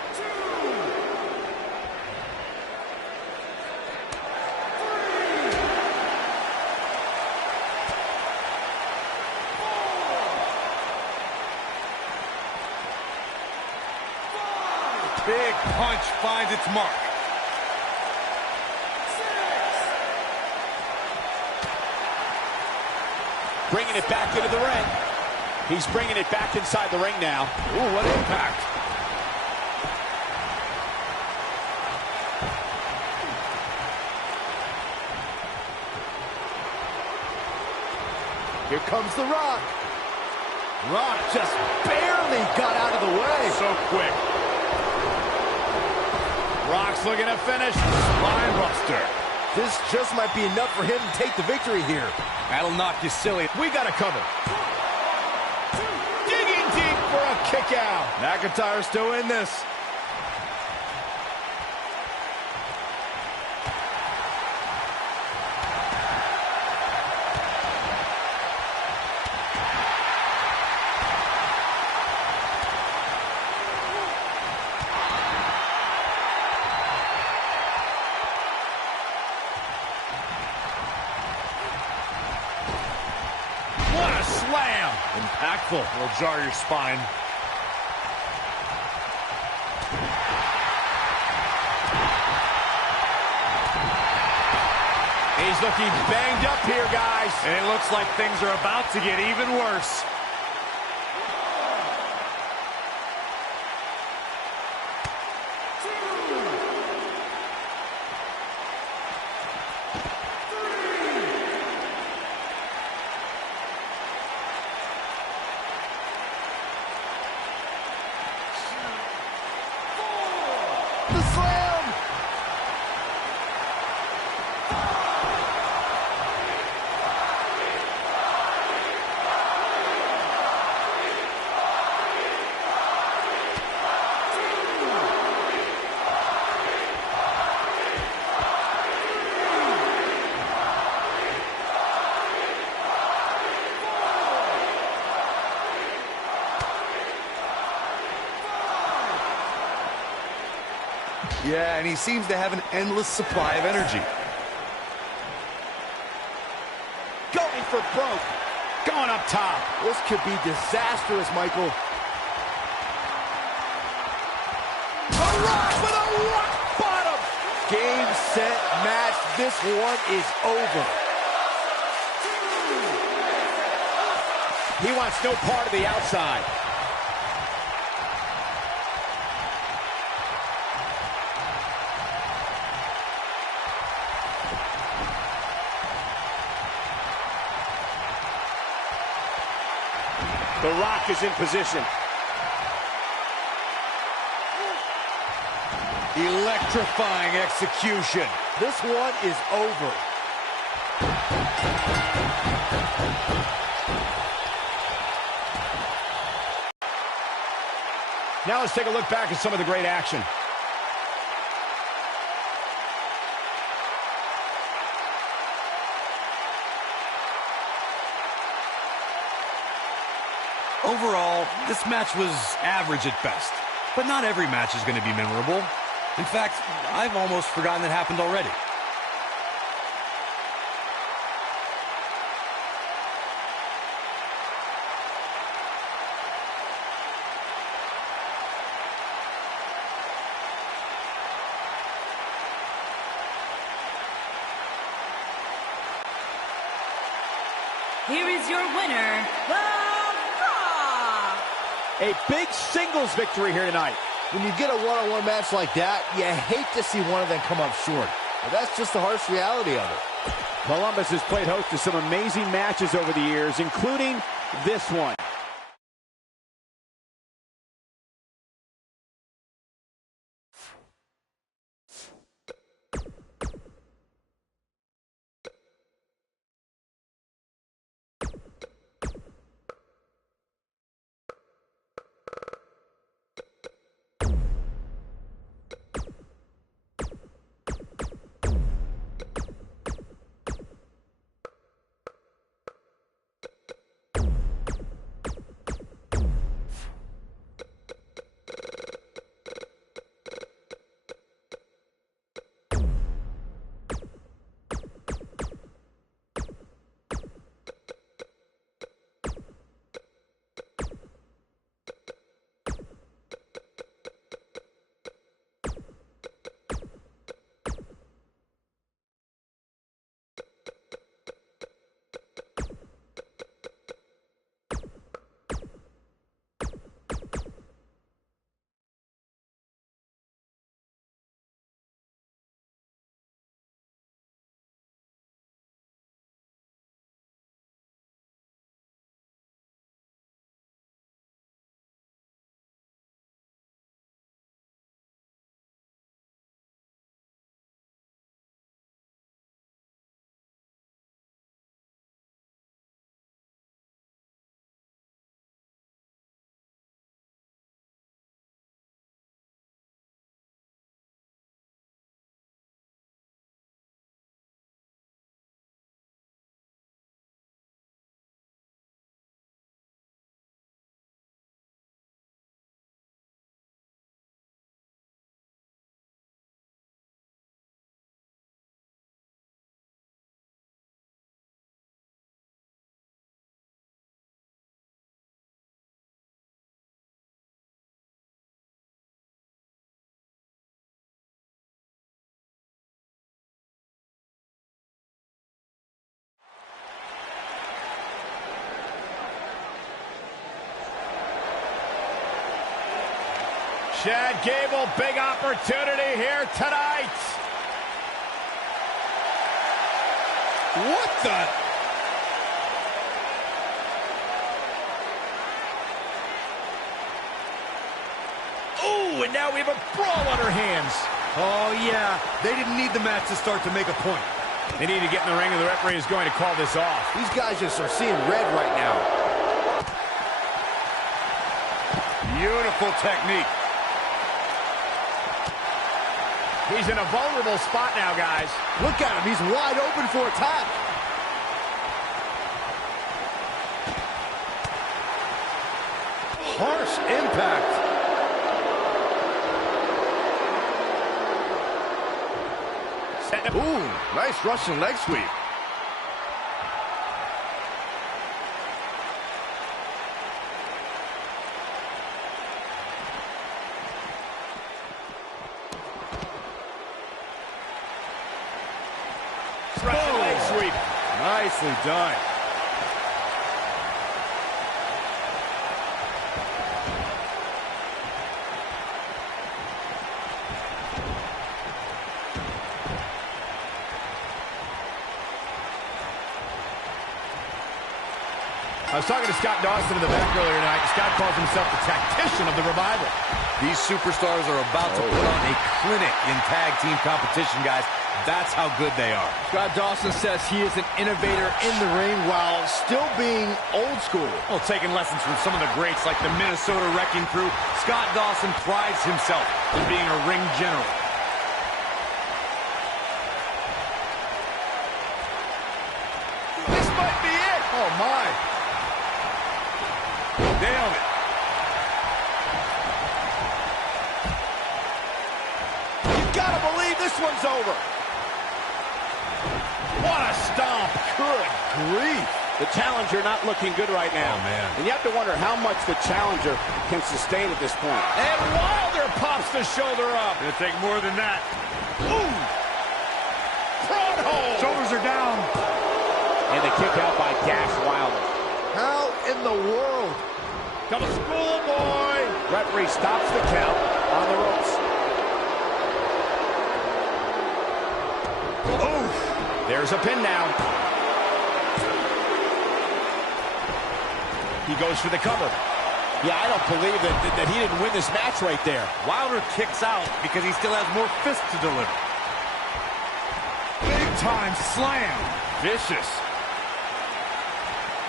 Big punch finds its mark. Bringing it back into the ring. He's bringing it back inside the ring now. Ooh, what impact. Here comes The Rock. Rock just barely got out of the way. So quick. Rock's looking to finish. Spine buster. This just might be enough for him to take the victory here. That'll knock you silly. We got to cover. Digging deep for a kick out. McIntyre's still in this. Slam. Impactful. Will jar your spine. He's looking banged up here, guys. And it looks like things are about to get even worse. The slam! Yeah, and he seems to have an endless supply of energy. Going for broke. Going up top. This could be disastrous, Michael. The Rock with a rock bottom. Game, set, match. This one is over. He wants no part of the outside. The Rock is in position. Electrifying execution. This one is over. Now let's take a look back at some of the great action. Overall, this match was average at best. But not every match is going to be memorable. In fact, I've almost forgotten it happened already. Here is your winner, The Rock! A big singles victory here tonight. When you get a one-on-one match like that, you hate to see one of them come up short. But that's just the harsh reality of it. Columbus has played host to some amazing matches over the years, including this one. Chad Gable, big opportunity here tonight. What the? Oh, and now we have a brawl on our hands. Oh, yeah. They didn't need the match to start to make a point. They need to get in the ring, and the referee is going to call this off. These guys just are seeing red right now. Beautiful technique. He's in a vulnerable spot now, guys. Look at him. He's wide open for attack. Harsh impact. Ooh, nice Russian leg sweep. Russian leg sweep. Nicely done. I was talking to Scott Dawson in the back earlier tonight. Scott calls himself the tactician of the Revival. These superstars are about to put on a clinic in tag team competition, guys. That's how good they are. Scott Dawson says he is an innovator in the ring while still being old school. Well, taking lessons from some of the greats like the Minnesota Wrecking Crew, Scott Dawson prides himself in being a ring general. This might be it. Oh, my. Nailed it. You gotta believe this one's over. What a stomp. Good grief. The challenger not looking good right now. Oh, man. And you have to wonder how much the challenger can sustain at this point. And Wilder pops the shoulder up. Gonna take more than that. Ooh! Front hold! Shoulders are down. And the kick out by Dash Wilder. How in the world? Come on, schoolboy! Referee stops the count on the ropes. Oof! There's a pin now. He goes for the cover. Yeah, I don't believe that he didn't win this match right there. Wilder kicks out because he still has more fists to deliver. Big time slam. Vicious.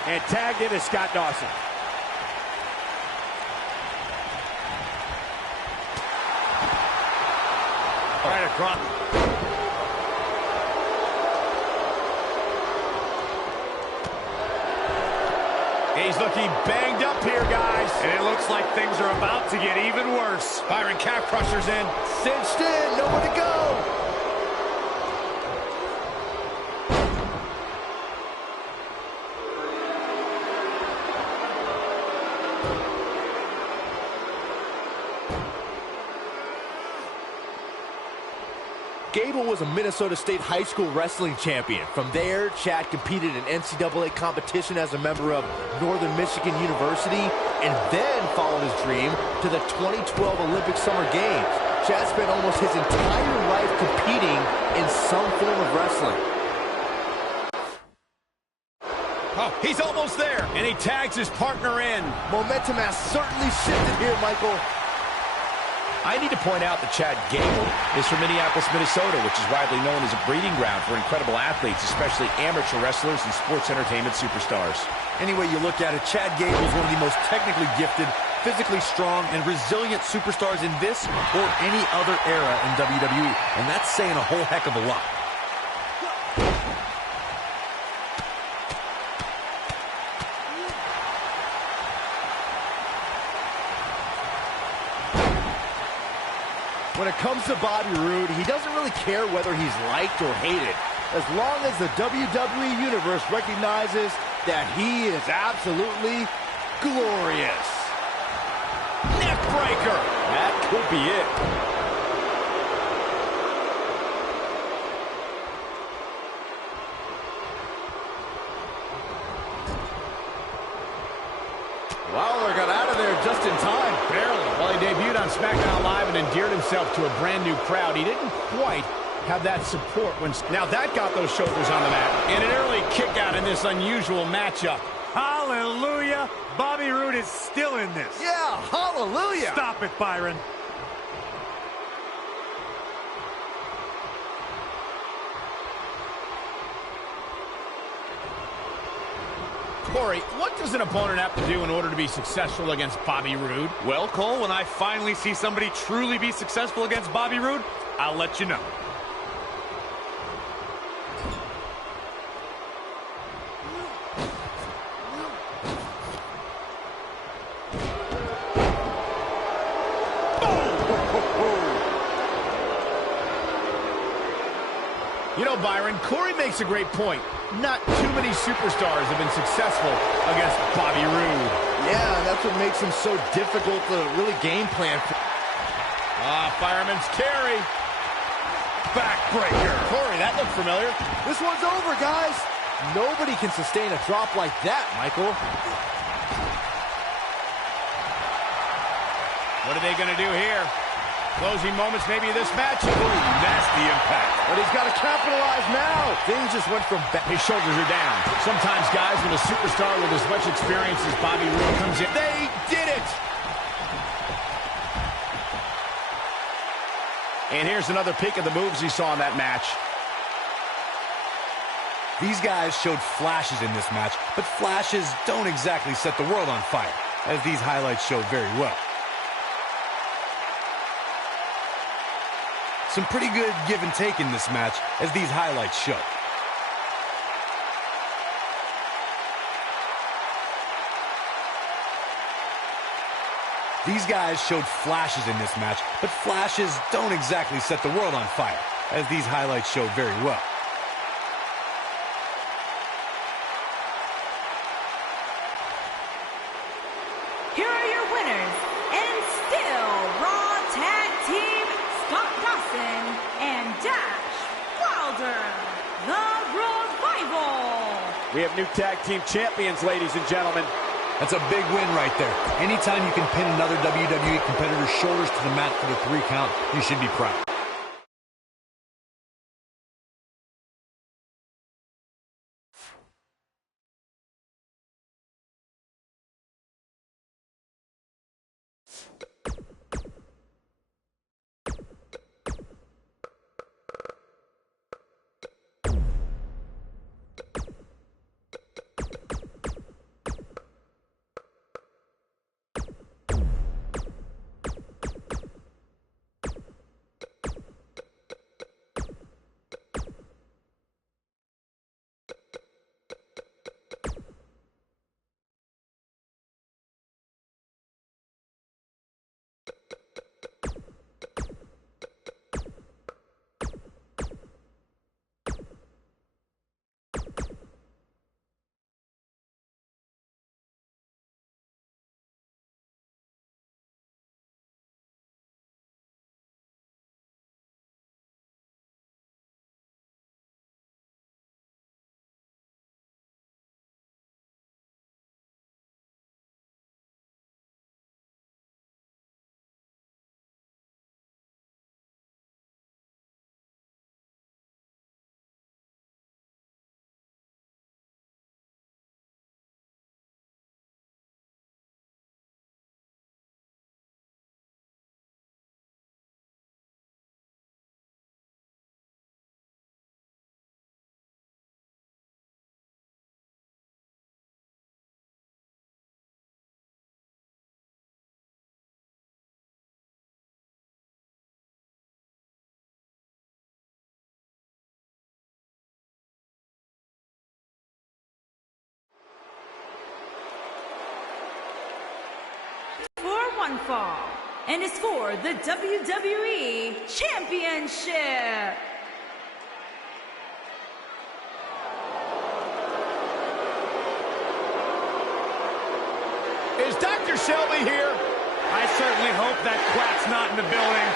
And tagged in is Scott Dawson. Right across. He's looking banged up here, guys. And it looks like things are about to get even worse. Byron calf crushers in. Cinched in. Nowhere to go. Gable was a Minnesota State high school wrestling champion. From there, Chad competed in NCAA competition as a member of Northern Michigan University and then followed his dream to the 2012 Olympic Summer Games. Chad spent almost his entire life competing in some form of wrestling. Oh, he's almost there, and he tags his partner in. Momentum has certainly shifted here, Michael. I need to point out that Chad Gable is from Minneapolis, Minnesota, which is widely known as a breeding ground for incredible athletes, especially amateur wrestlers and sports entertainment superstars. Any way you look at it, Chad Gable is one of the most technically gifted, physically strong, and resilient superstars in this or any other era in WWE. And that's saying a whole heck of a lot. When it comes to Bobby Roode, he doesn't really care whether he's liked or hated, as long as the WWE Universe recognizes that he is absolutely glorious. Neck breaker. That could be it. Wilder got out of there just in time. Barely. Well, he debuted on SmackDown Live and endeared himself to a brand new crowd. He didn't quite have that support when... Now that got those shoulders on the mat. And an early kick out in this unusual matchup. Hallelujah! Bobby Roode is still in this. Yeah, hallelujah! Stop it, Byron. Corey, what does an opponent have to do in order to be successful against Bobby Roode? Well, Cole, when I finally see somebody truly be successful against Bobby Roode, I'll let you know. You know, Byron, Corey makes a great point. Not too many superstars have been successful against Bobby Roode. Yeah, that's what makes him so difficult to really game plan for. Fireman's carry. Backbreaker. Corey, that looked familiar. This one's over, guys. Nobody can sustain a drop like that, Michael. What are they going to do here? Closing moments maybe of this match. Ooh, nasty impact. But he's got to capitalize now. Things just went from back. His shoulders are down. Sometimes, guys, when a superstar with as much experience as Bobby Roode comes in, they did it! And here's another peek at the moves he saw in that match. These guys showed flashes in this match, but flashes don't exactly set the world on fire, as these highlights show very well. Some pretty good give and take in this match, as these highlights show. These guys showed flashes in this match, but flashes don't exactly set the world on fire, as these highlights show very well. Here are your winners, and still Raw Tag Team, Scott Dawson and Dash Wilder, The Revival. We have new tag team champions, ladies and gentlemen. That's a big win right there. Anytime you can pin another WWE competitor's shoulders to the mat for the 3 count, you should be proud. For one fall, and is for the WWE Championship. Is Dr. Shelby here? I certainly hope that quack's not in the building.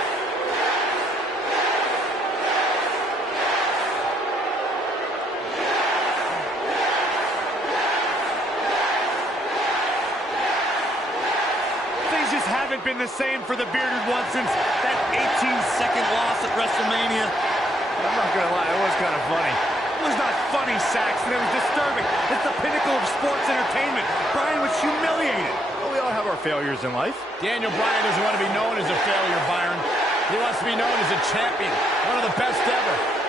Things just haven't haven't been the same for the bearded one since that 18-second loss at WrestleMania. I'm not gonna lie, it was kind of funny. It was not funny, Saxton. It was disturbing. It's the pinnacle of sports entertainment. Bryan was humiliated. Well, we all have our failures in life. Daniel Bryan doesn't want to be known as a failure, Byron. He wants to be known as a champion, one of the best ever.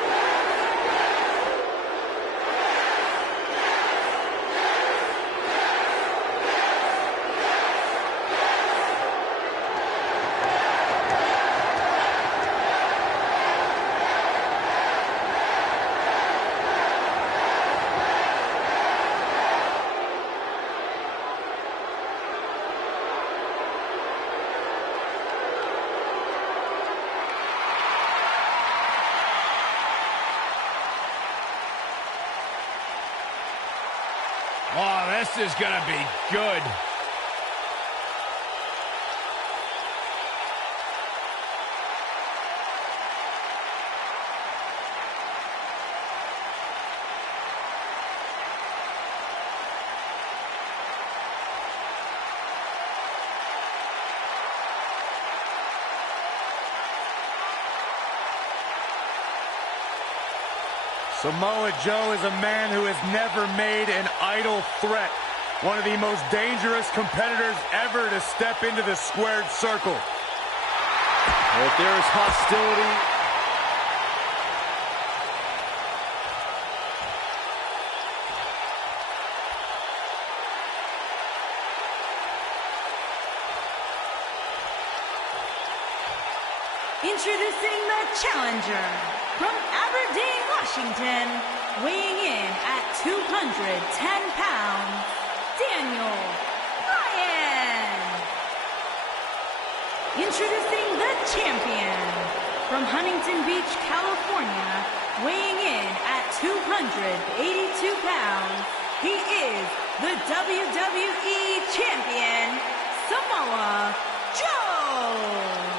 Oh, this is going to be good. Samoa Joe is a man who has never made an idle threat. One of the most dangerous competitors ever to step into the squared circle. If there's hostility, introducing the challenger from Aberdeen, Washington, weighing in at 210 pounds, Daniel Bryan. Introducing the champion from Huntington Beach, California, weighing in at 282 pounds, he is the WWE champion, Samoa Joe.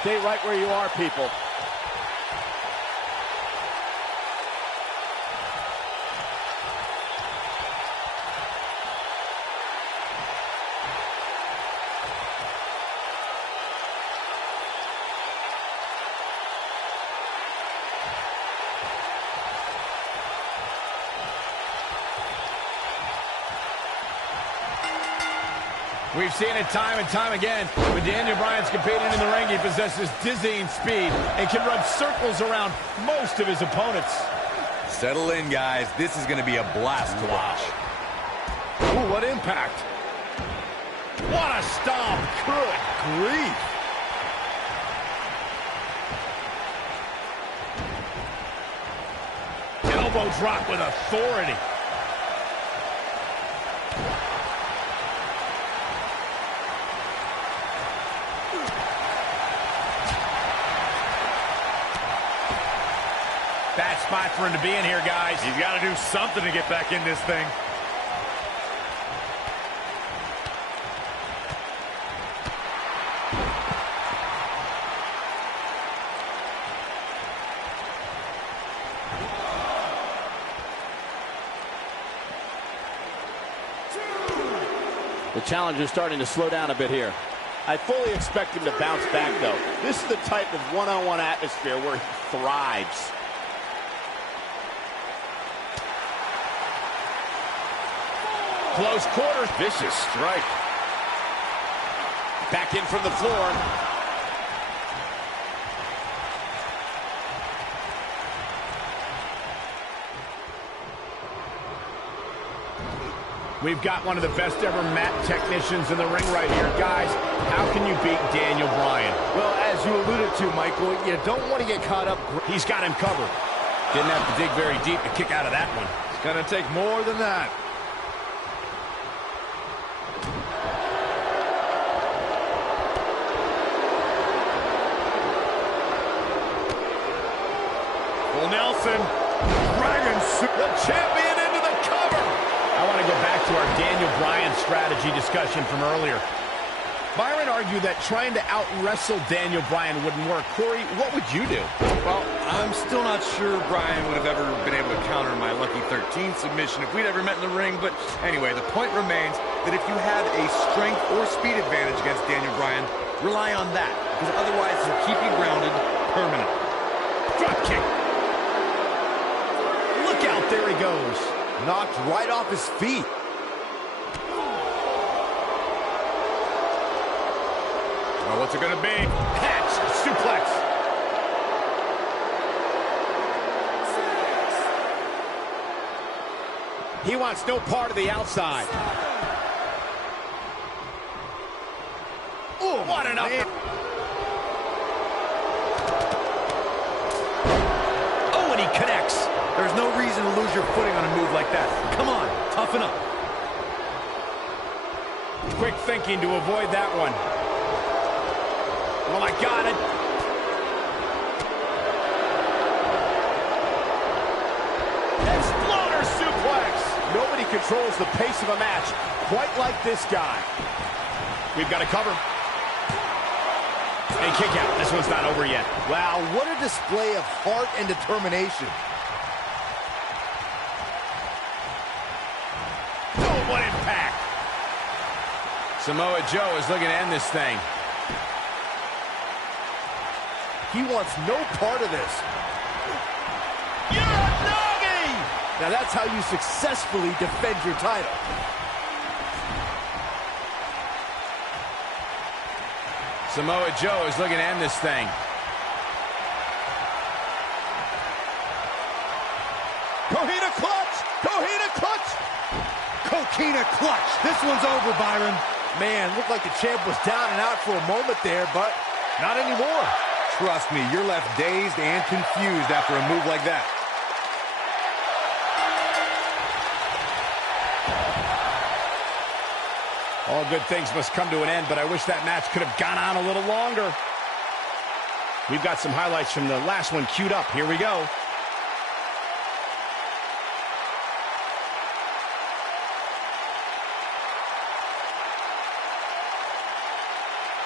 Stay right where you are, people. We've seen it time and time again. When Daniel Bryan's competing in the ring, he possesses dizzying speed and can run circles around most of his opponents. Settle in, guys. This is going to be a blast to watch. ooh, what impact. What a stomp. Good grief. Elbow drop with authority. Bad spot for him to be in here, guys. He's got to do something to get back in this thing. The challenger's starting to slow down a bit here. I fully expect him to bounce back, though. This is the type of one-on-one atmosphere where he thrives. Close quarters. Vicious strike. Back in from the floor. We've got one of the best ever mat technicians in the ring right here. Guys, how can you beat Daniel Bryan? Well, as you alluded to, Michael, you don't want to get caught up. He's got him covered. Didn't have to dig very deep to kick out of that one. It's going to take more than that. Well, Nelson, Dragon, the champion into the cover. I want to go back to our Daniel Bryan strategy discussion from earlier. Byron argued that trying to out-wrestle Daniel Bryan wouldn't work. Corey, what would you do? Well, I'm still not sure Bryan would have ever been able to counter my Lucky 13 submission if we'd ever met in the ring. But anyway, the point remains that if you had a strength or speed advantage against Daniel Bryan, rely on that, because otherwise he'll keep you grounded permanently. Drop kick. Look out, there he goes. Knocked right off his feet. Oh, what's it going to be? Catch, suplex. He wants no part of the outside. Oh, what an up. Oh, and he connects. There's no reason to lose your footing on a move like that. Come on, toughen up. Quick thinking to avoid that one. Oh, my God. Exploder suplex. Nobody controls the pace of a match quite like this guy. We've got to cover. And kick out. This one's not over yet. Wow, what a display of heart and determination. Oh, what impact. Samoa Joe is looking to end this thing. He wants no part of this. Uranagi! Now that's how you successfully defend your title. Samoa Joe is looking to end this thing. Coquina clutch! Coquina clutch! Coquina clutch. This one's over, Byron. Man, looked like the champ was down and out for a moment there, but not anymore. Trust me, you're left dazed and confused after a move like that. All good things must come to an end, but I wish that match could have gone on a little longer. We've got some highlights from the last one queued up. Here we go.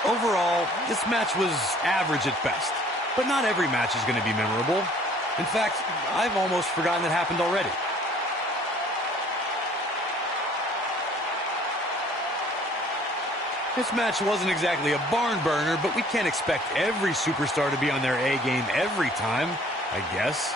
Overall, this match was average at best. But not every match is going to be memorable. In fact, I've almost forgotten it happened already. This match wasn't exactly a barn burner, but we can't expect every superstar to be on their A game every time, I guess.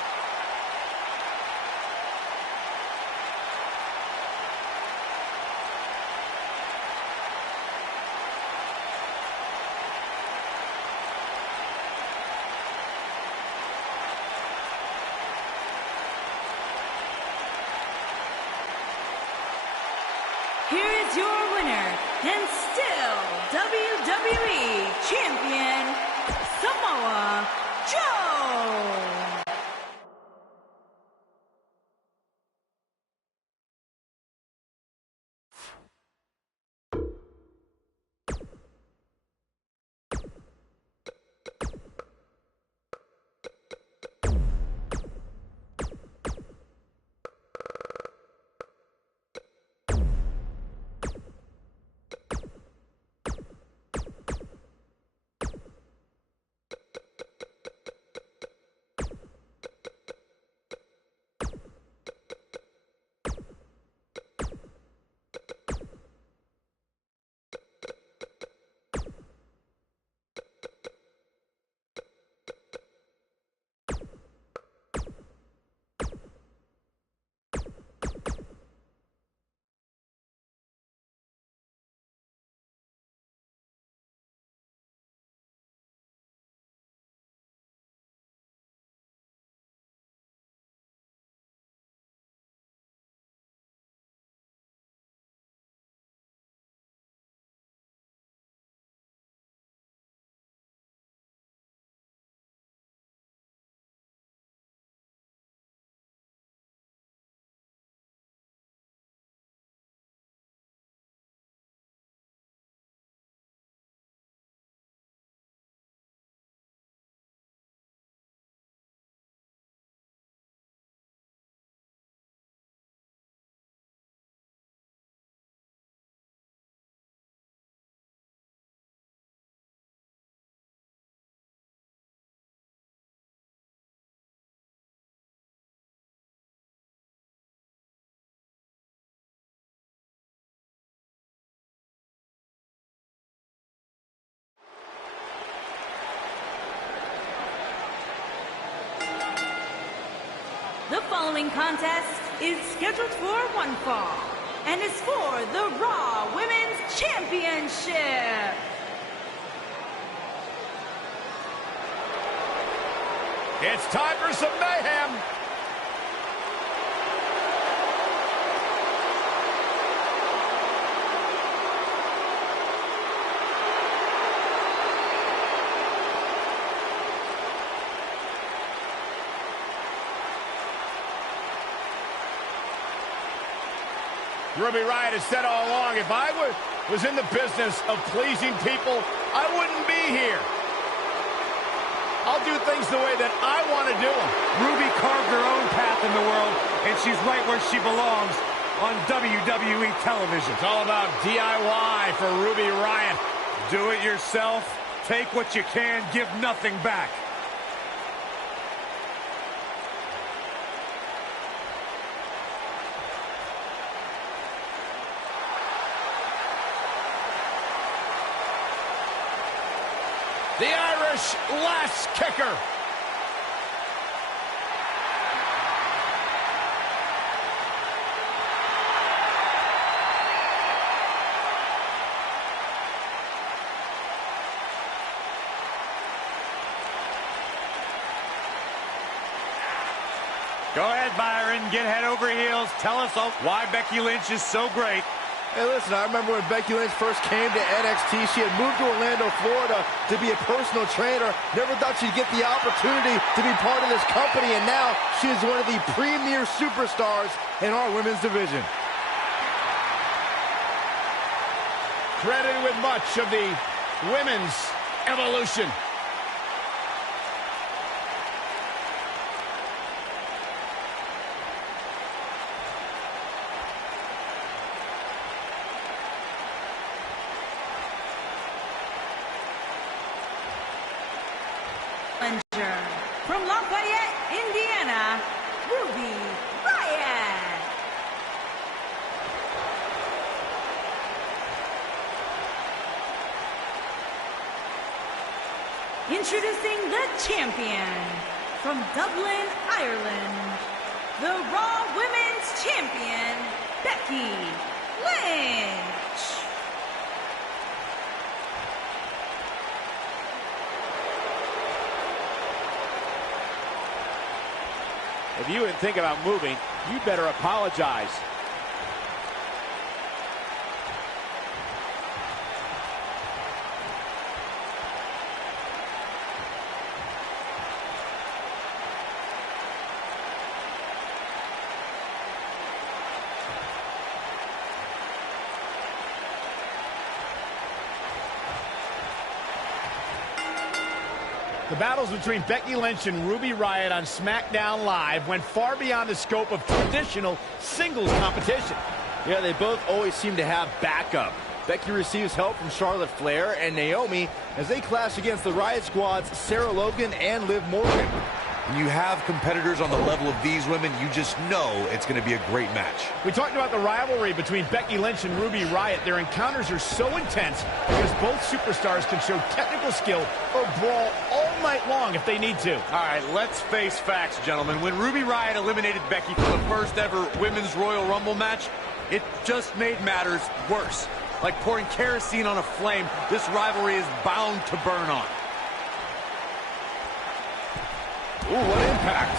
Here is your winner, and still WWE Champion, Samoa Joe! The following contest is scheduled for one fall and is for the Raw Women's Championship. It's time for some mayhem. Ruby Riott has said all along, if I was in the business of pleasing people, I wouldn't be here. I'll do things the way that I want to do them. Ruby carved her own path in the world, and she's right where she belongs on WWE television. It's all about DIY for Ruby Riott. Do it yourself, take what you can, give nothing back. The Irish lass kicker. Go ahead, Byron. Get head over heels. Tell us why Becky Lynch is so great. Hey, listen, I remember when Becky Lynch first came to NXT, she had moved to Orlando, Florida to be a personal trainer. Never thought she'd get the opportunity to be part of this company, and now she is one of the premier superstars in our women's division. Credited with much of the women's evolution. From Lafayette, Indiana, Ruby Riott. Introducing the champion from Dublin, Ireland, the Raw Women's Champion, Becky Lynch. If you didn't think about moving, you better apologize. The battles between Becky Lynch and Ruby Riott on SmackDown Live went far beyond the scope of traditional singles competition. Yeah, they both always seem to have backup. Becky receives help from Charlotte Flair and Naomi as they clash against the Riott Squad's Sarah Logan and Liv Morgan. When you have competitors on the level of these women, you just know it's going to be a great match. We talked about the rivalry between Becky Lynch and Ruby Riott. Their encounters are so intense because both superstars can show technical skill or brawl all night long if they need to. All right, let's face facts, gentlemen. When Ruby Riott eliminated Becky for the first ever Women's Royal Rumble match, it just made matters worse. Like pouring kerosene on a flame, this rivalry is bound to burn on. Ooh, what impact.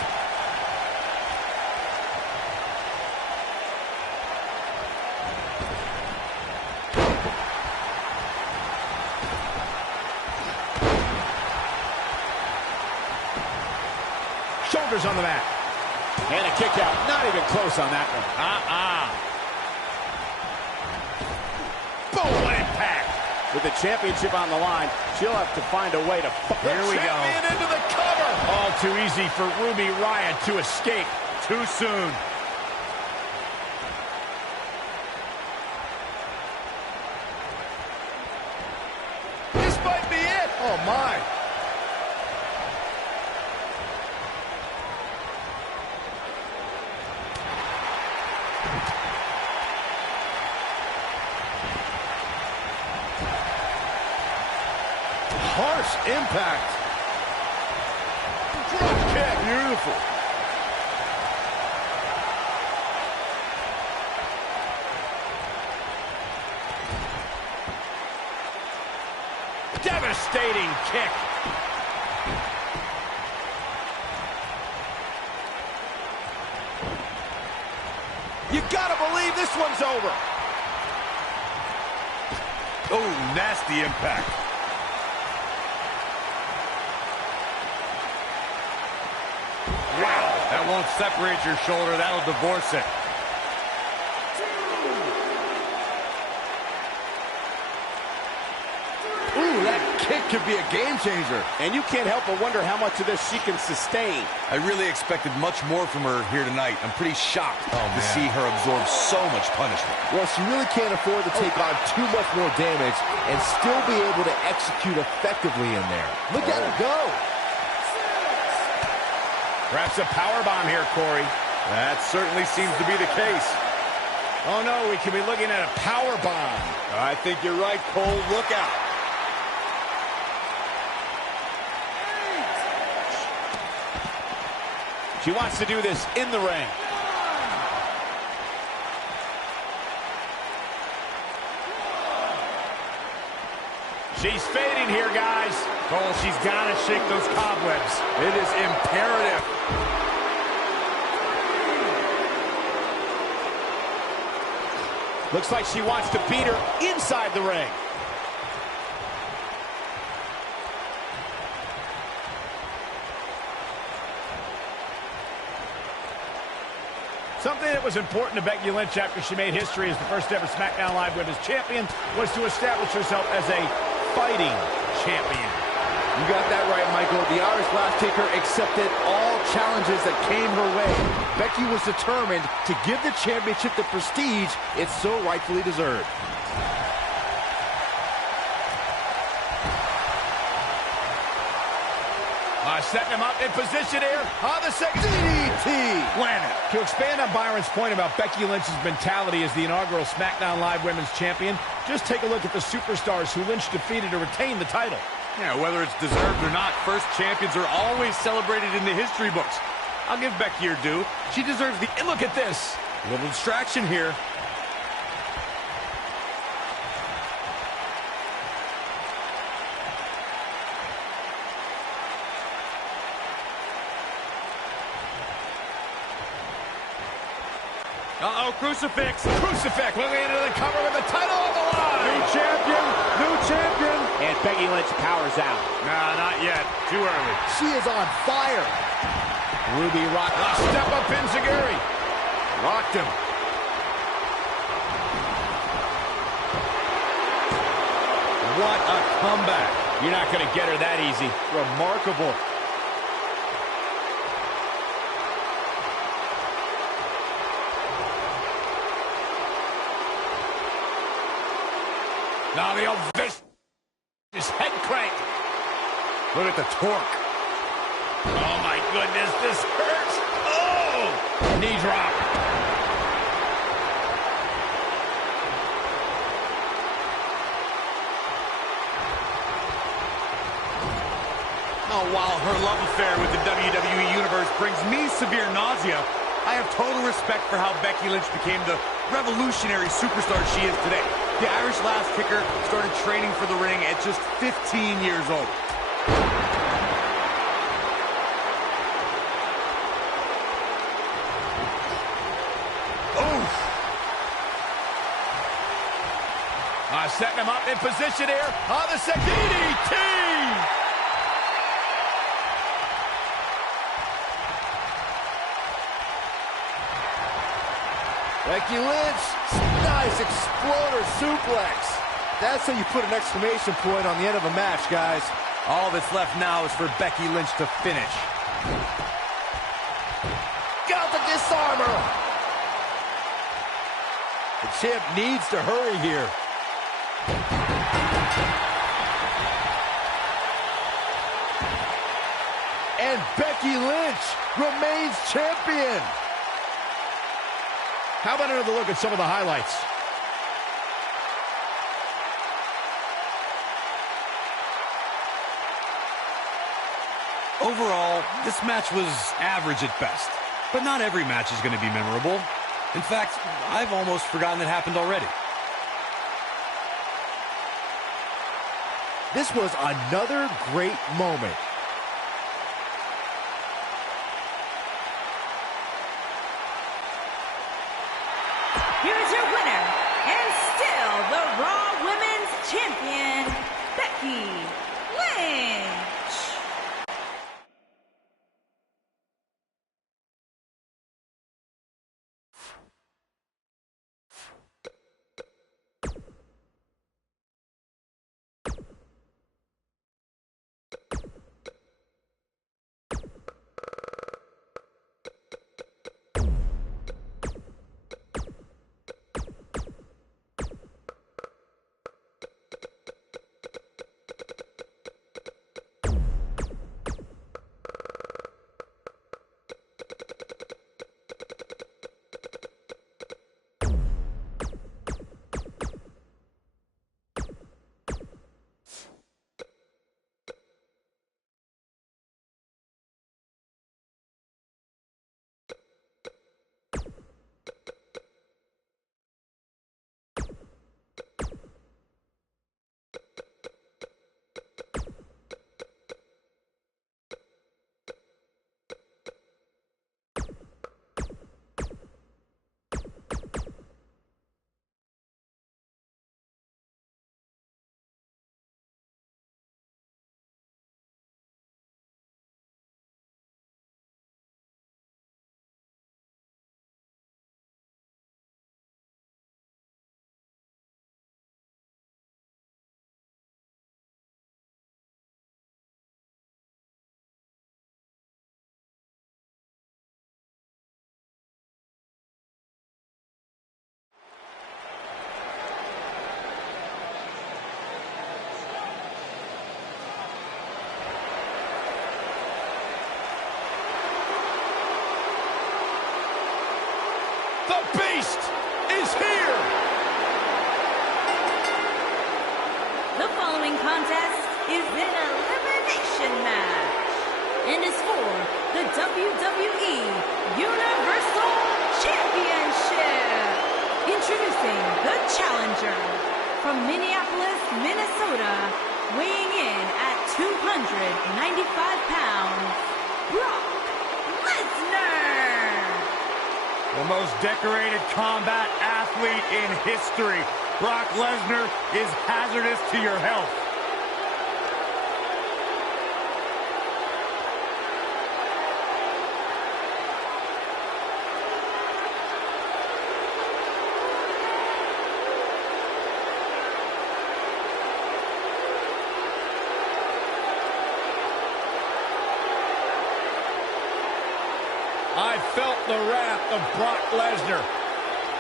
Shoulders on the mat. And a kick out. Not even close on that one. Boom, what impact. With the championship on the line, she'll have to find a way to... Here we go. Into the cover. All too easy for Ruby Riott to escape too soon. This might be it. Oh, my. Harsh impact. Drop kick. Beautiful. devastating kick. You gotta believe this one's over. Oh, nasty impact. Wow, that won't separate your shoulder. That'll divorce it. Ooh, that kick could be a game changer. And you can't help but wonder how much of this she can sustain. I really expected much more from her here tonight. I'm pretty shocked to see her absorb so much punishment. Well, she really can't afford to take on too much more damage and still be able to execute effectively in there. Look at her go. Perhaps a powerbomb here, Corey. That certainly seems to be the case. Oh, no, we could be looking at a powerbomb. I think you're right, Cole. Look out. She wants to do this in the ring. She's fading here, guys. Cole, she's got to shake those cobwebs. It is imperative. Looks like she wants to beat her inside the ring. Something that was important to Becky Lynch after she made history as the first ever SmackDown Live Women's Champion was to establish herself as a fighting champion. You got that right, Michael. The Irish Lash Kicker accepted all challenges that came her way. Becky was determined to give the championship the prestige it so rightfully deserved. Setting him up in position here on the second DDT. Planet. To expand on Byron's point about Becky Lynch's mentality as the inaugural SmackDown Live Women's Champion, just take a look at the superstars who Lynch defeated to retain the title. Yeah, whether it's deserved or not, first champions are always celebrated in the history books. I'll give Becky her due. She deserves the... And look at this. A little distraction here. Uh-oh, crucifix. Crucifix moving into the cover with the title on the line. New champion, new champion. And Becky Lynch powers out. Nah, not yet. Too early. She is on fire. Ruby Rock. Step up Enziguri. Rocked him. What a comeback. You're not going to get her that easy. Remarkable. Now the old vicious head crank. Look at the torque. Oh, my goodness, this hurts. Oh! Knee drop. Oh, while her love affair with the WWE Universe brings me severe nausea, I have total respect for how Becky Lynch became the revolutionary superstar she is today. The Irish Lash Kicker started training for the ring at just 15 years old. Setting him up in position here on the second DDT. Becky Lynch, nice exploder suplex. That's how you put an exclamation point on the end of a match, guys. All that's left now is for Becky Lynch to finish. Got the disarm her. The champ needs to hurry here. And Becky Lynch remains champion. How about another look at some of the highlights? Overall, this match was average at best. But not every match is going to be memorable. In fact, I've almost forgotten it happened already. This was another great moment. Here's your winner, and still the Raw Women's Champion, Becky Lynch. The Beast is here! The following contest is an elimination match and is for the WWE Universal Championship. Introducing the challenger from Minneapolis, Minnesota, weighing in at 295 pounds, Brock Lesnar. The most decorated combat athlete in history. Brock Lesnar is hazardous to your health. I felt the wrath of Brock Lesnar.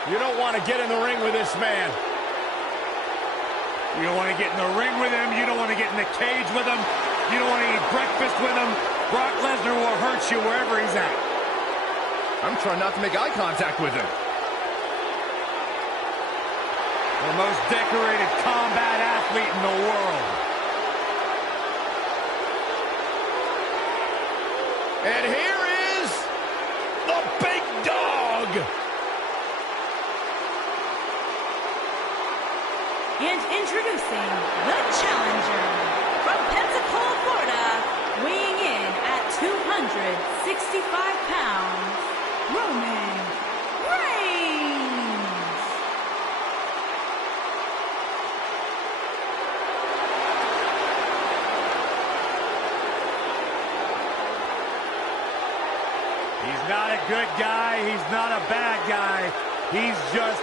You don't want to get in the ring with this man. You don't want to get in the ring with him. You don't want to get in the cage with him. You don't want to eat breakfast with him. Brock Lesnar will hurt you wherever he's at. I'm trying not to make eye contact with him. The most decorated combat athlete in the world. And here is the big dog. And introducing the challenger from Pensacola, Florida, weighing in at 265 pounds, Roman Reigns. He's not a good guy. He's not a bad guy. He's just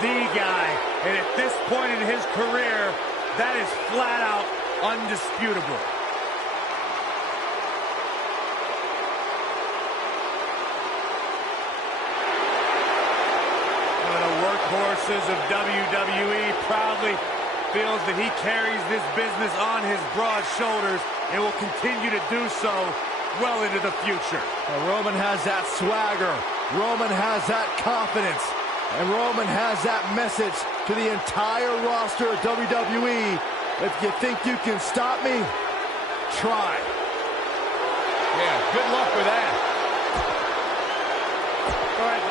the guy. And at this point in his career, that is flat out undisputable. One of the workhorses of WWE proudly feels that he carries this business on his broad shoulders and will continue to do so well into the future. Roman has that swagger. Roman has that confidence. And Roman has that message to the entire roster of WWE. If you think you can stop me, try. Yeah, good luck with that. All right.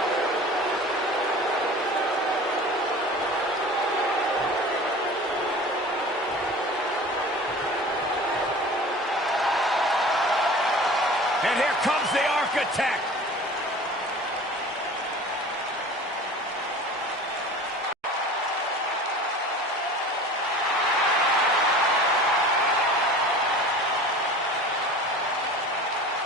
attack.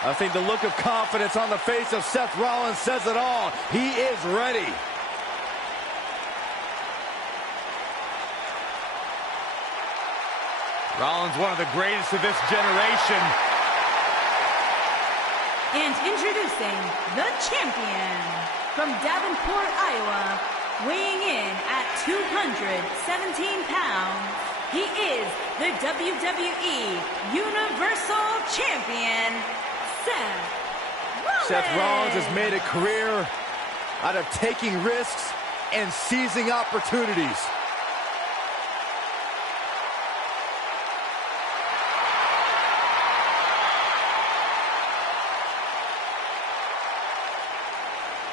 I think the look of confidence on the face of Seth Rollins says it all. He is ready. Rollins, one of the greatest of this generation. And introducing the champion from Davenport, Iowa, weighing in at 217 pounds, he is the WWE Universal Champion, Seth Rollins has made a career out of taking risks and seizing opportunities.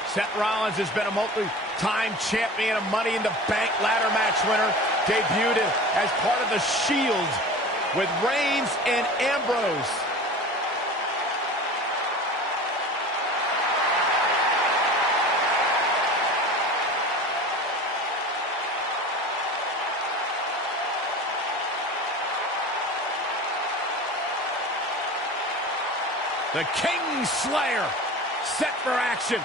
Seth Rollins has been a multi-time champion, a Money in the Bank ladder match winner, debuted as part of the Shield with Reigns and Ambrose. The King Slayer set for action.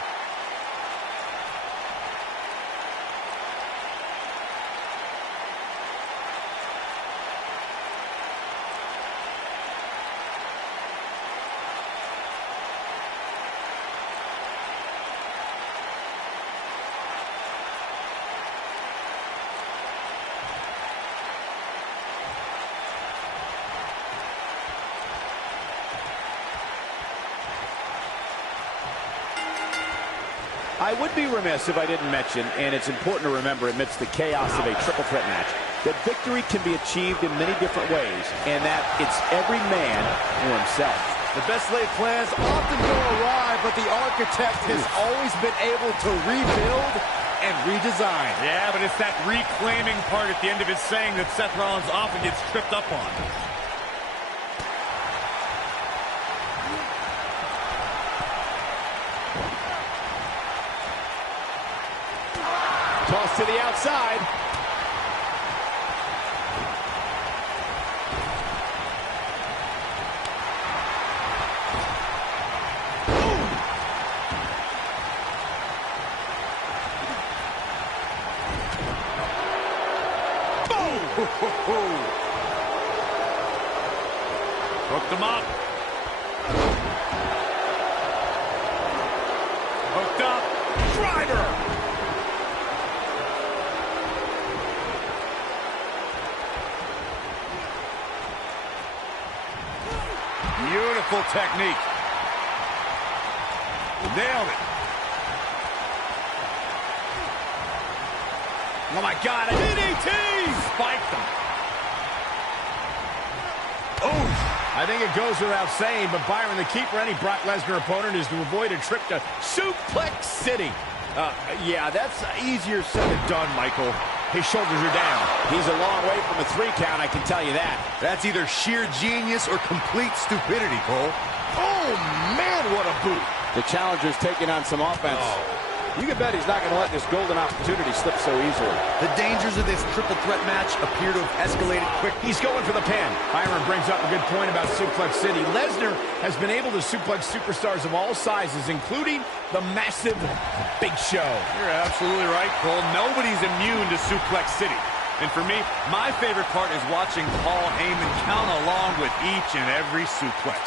I would be remiss if I didn't mention, and it's important to remember amidst the chaos of a triple threat match, that victory can be achieved in many different ways, and that it's every man for himself. The best laid plans often go awry, but the architect has always been able to rebuild and redesign. Yeah, but it's that reclaiming part at the end of his saying that Seth Rollins often gets tripped up on. Toss to the outside. Hooked him up. Hooked up. Driver. Beautiful technique. Nailed it. Oh my God, a DDT! Spiked him. Oh, I think it goes without saying, but Byron, the key for any Brock Lesnar opponent is to avoid a trip to Suplex City. Yeah, that's easier said than done, Michael. His shoulders are down. He's a long way from a 3 count, I can tell you that. That's either sheer genius or complete stupidity, Cole. Oh, man, what a boot. The challenger's taking on some offense. You can bet he's not going to let this golden opportunity slip so easily. The dangers of this triple threat match appear to have escalated quickly. He's going for the pin. Byron brings up a good point about Suplex City. Lesnar has been able to suplex superstars of all sizes, including the massive Big Show. You're absolutely right, Cole. Nobody's immune to Suplex City. And for me, my favorite part is watching Paul Heyman count along with each and every suplex.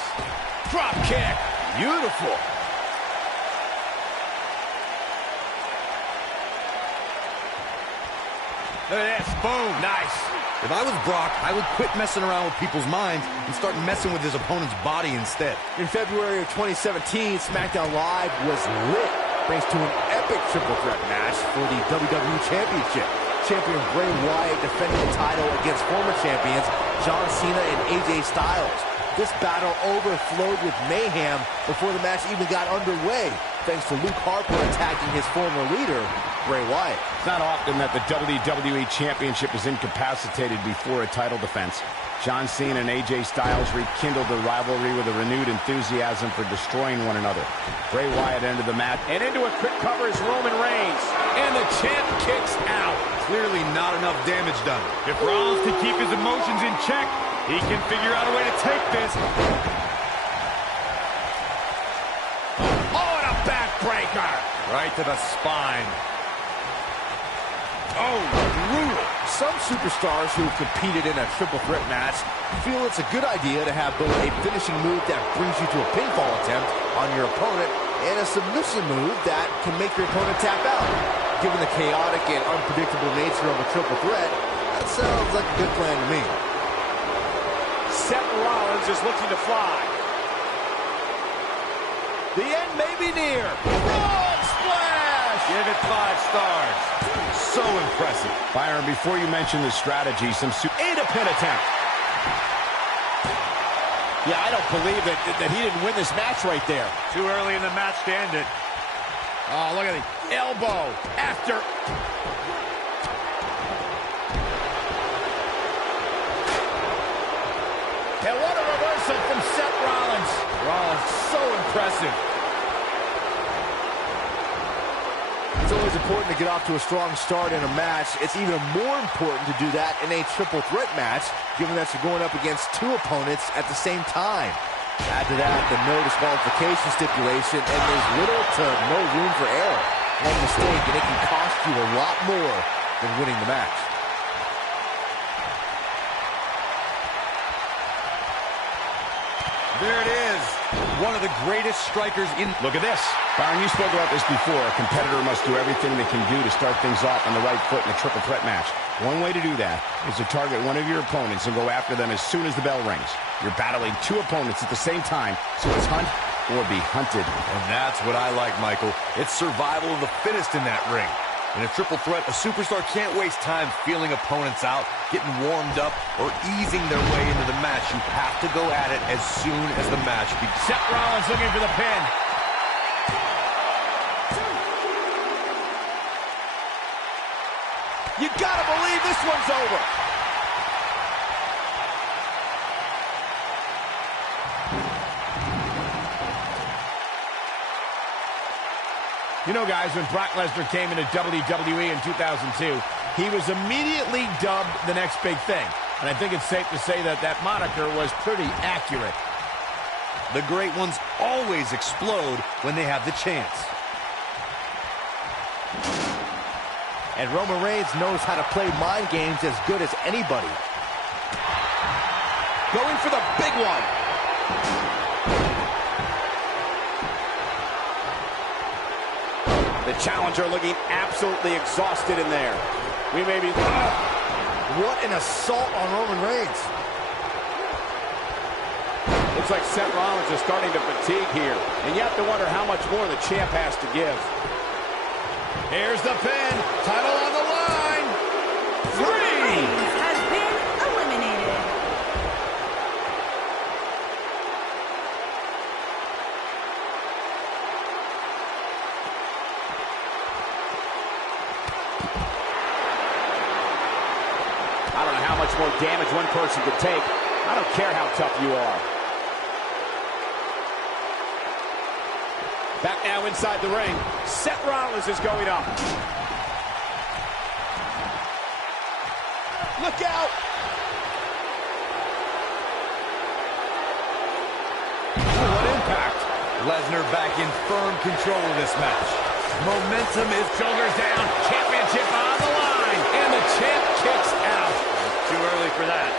Drop kick. Beautiful. Look at this. Boom. Nice. If I was Brock, I would quit messing around with people's minds and start messing with his opponent's body instead. In February of 2017, SmackDown Live was lit thanks to an epic triple threat match for the WWE Championship. Champion Bray Wyatt defending the title against former champions John Cena and AJ Styles. This battle overflowed with mayhem before the match even got underway, thanks to Luke Harper attacking his former leader, Bray Wyatt. It's not often that the WWE Championship is incapacitated before a title defense. John Cena and AJ Styles rekindled the rivalry with a renewed enthusiasm for destroying one another. Bray Wyatt ended the match. And into a quick cover is Roman Reigns. And the champ kicks out. Clearly not enough damage done. If Rollins can keep his emotions in check, he can figure out a way to take this. Oh, and a backbreaker. Right to the spine. Oh, brutal. Some superstars who have competed in a triple threat match feel it's a good idea to have both a finishing move that brings you to a pinfall attempt on your opponent and a submission move that can make your opponent tap out. Given the chaotic and unpredictable nature of a triple threat, that sounds like a good plan to me. Seth Rollins is looking to fly. The end may be near. Frog splash! Give it 5 stars. So impressive. Byron, before you mention the strategy, and a pin attempt. Yeah, I don't believe that he didn't win this match right there. Too early in the match to end it. Oh, look at the elbow after. And what a reversal from Seth Rollins. Rollins, so impressive. It's always important to get off to a strong start in a match. It's even more important to do that in a triple threat match, given that you're going up against 2 opponents at the same time. Add to that the no disqualification stipulation, and there's little to no room for error. One mistake, and it can cost you a lot more than winning the match. There it is. One of the greatest strikers in... Look at this. Byron, you spoke about this before. A competitor must do everything they can do to start things off on the right foot in a triple threat match. One way to do that is to target one of your opponents and go after them as soon as the bell rings. You're battling 2 opponents at the same time, so it's hunt or be hunted. And that's what I like, Michael. It's survival of the fittest in that ring. In a triple threat, a superstar can't waste time feeling opponents out, getting warmed up, or easing their way into the match. You have to go at it as soon as the match begins. Seth Rollins looking for the pin. You gotta believe this one's over. You know, guys, when Brock Lesnar came into WWE in 2002, he was immediately dubbed the next big thing. And I think it's safe to say that that moniker was pretty accurate. The great ones always explode when they have the chance. And Roman Reigns knows how to play mind games as good as anybody. Going for the big one. The challenger looking absolutely exhausted in there. We may be... What an assault on Roman Reigns. Looks like Seth Rollins is starting to fatigue here. And you have to wonder how much more the champ has to give. Here's the pin. Title on the line. 3. Reigns has been eliminated. I don't know how much more damage one person could take. I don't care how tough you are. Back now inside the ring. Seth Rollins is going up. Look out! What impact! Lesnar back in firm control of this match. Momentum is... Shoulders down. Championship on the line. And the champ kicks out. Too early for that.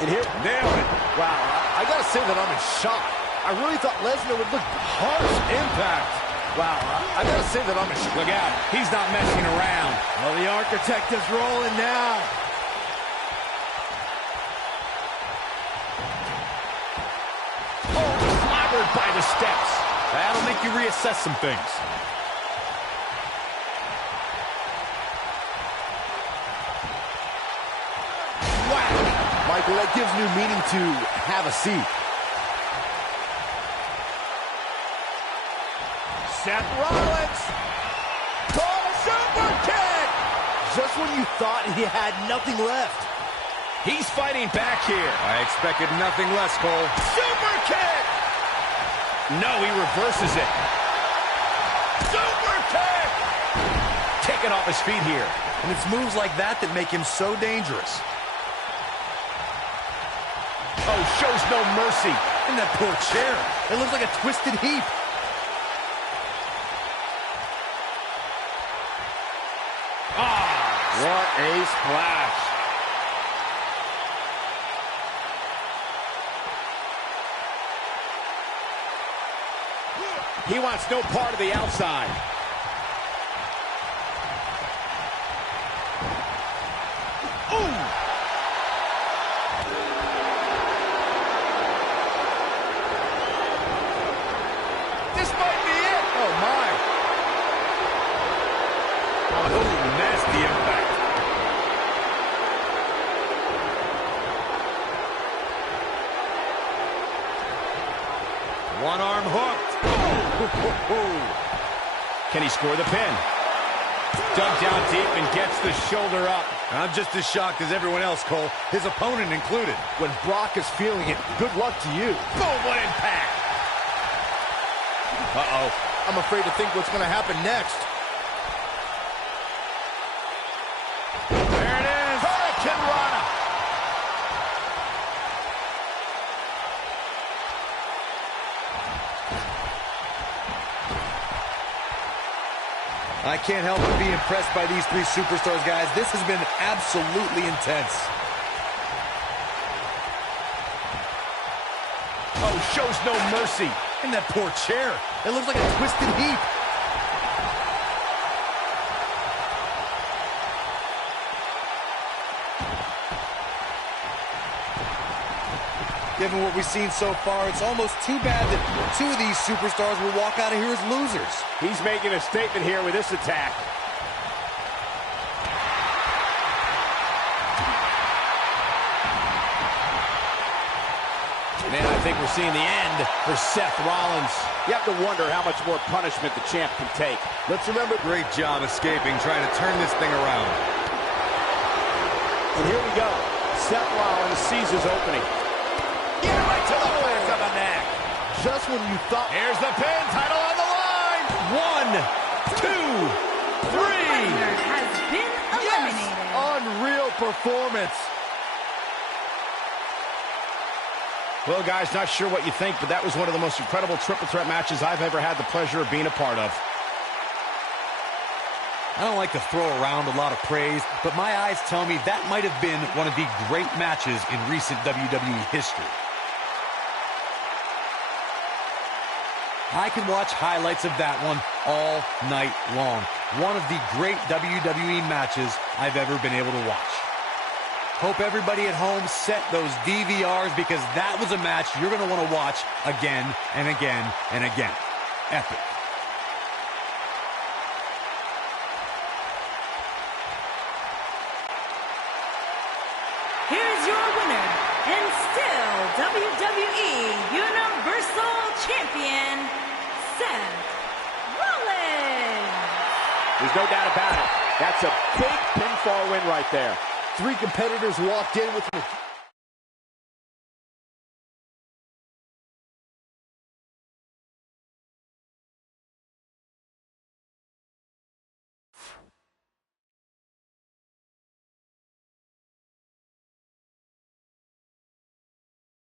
And here, Nailed it. wow, I gotta say that I'm in shock. I really thought Lesnar would look harsh impact. Wow, I gotta say that I'm in shock. Look out. He's not messing around. Well, the architect is rolling now. Oh, clobbered by the steps. That'll make you reassess some things. My Michael, that gives new meaning to have a seat. Seth Rollins. Oh, super kick! Just when you thought he had nothing left. He's fighting back here. I expected nothing less, Cole. Super kick! No, he reverses it. Super kick! Taken off his feet here. And it's moves like that that make him so dangerous. Oh, shows no mercy. And that poor chair. It looks like a twisted heap. What a splash. He wants no part of the outside. Ooh. This might be it! Oh, my. Oh, nasty impact. One arm hooked. Can he score the pin? Dug down deep and gets the shoulder up. I'm just as shocked as everyone else, Cole. His opponent included. When Brock is feeling it, good luck to you. Boom, what impact. Uh-oh. I'm afraid to think what's going to happen next. There it is. Hurricane Rana. I can't help but be impressed by these three superstars, guys. This has been absolutely intense. Oh, shows no mercy. And that poor chair. It looks like a twisted heap. Given what we've seen so far, it's almost too bad that two of these superstars will walk out of here as losers. He's making a statement here with this attack. Man, I think we're seeing the end for Seth Rollins. You have to wonder how much more punishment the champ can take. Let's remember, Great job escaping, trying to turn this thing around. And here we go. Seth Rollins sees his opening. Yeah, right to the back of the neck. just when you thought... Here's the pin, title on the line. 1, 2, 3. Lesnar has been eliminated. Unreal performance. Well, guys, not sure what you think, but that was one of the most incredible triple threat matches I've ever had the pleasure of being a part of. I don't like to throw around a lot of praise, but my eyes tell me that might have been one of the great matches in recent WWE history. I can watch highlights of that one all night long. One of the great WWE matches I've ever been able to watch. Hope everybody at home set those DVRs, because that was a match you're going to want to watch again and again and again. Epic. Here's your winner, and still WWE Universal Champion, Seth Rollins. There's no doubt about it. That's a big pinfall win right there. 3 competitors walked in with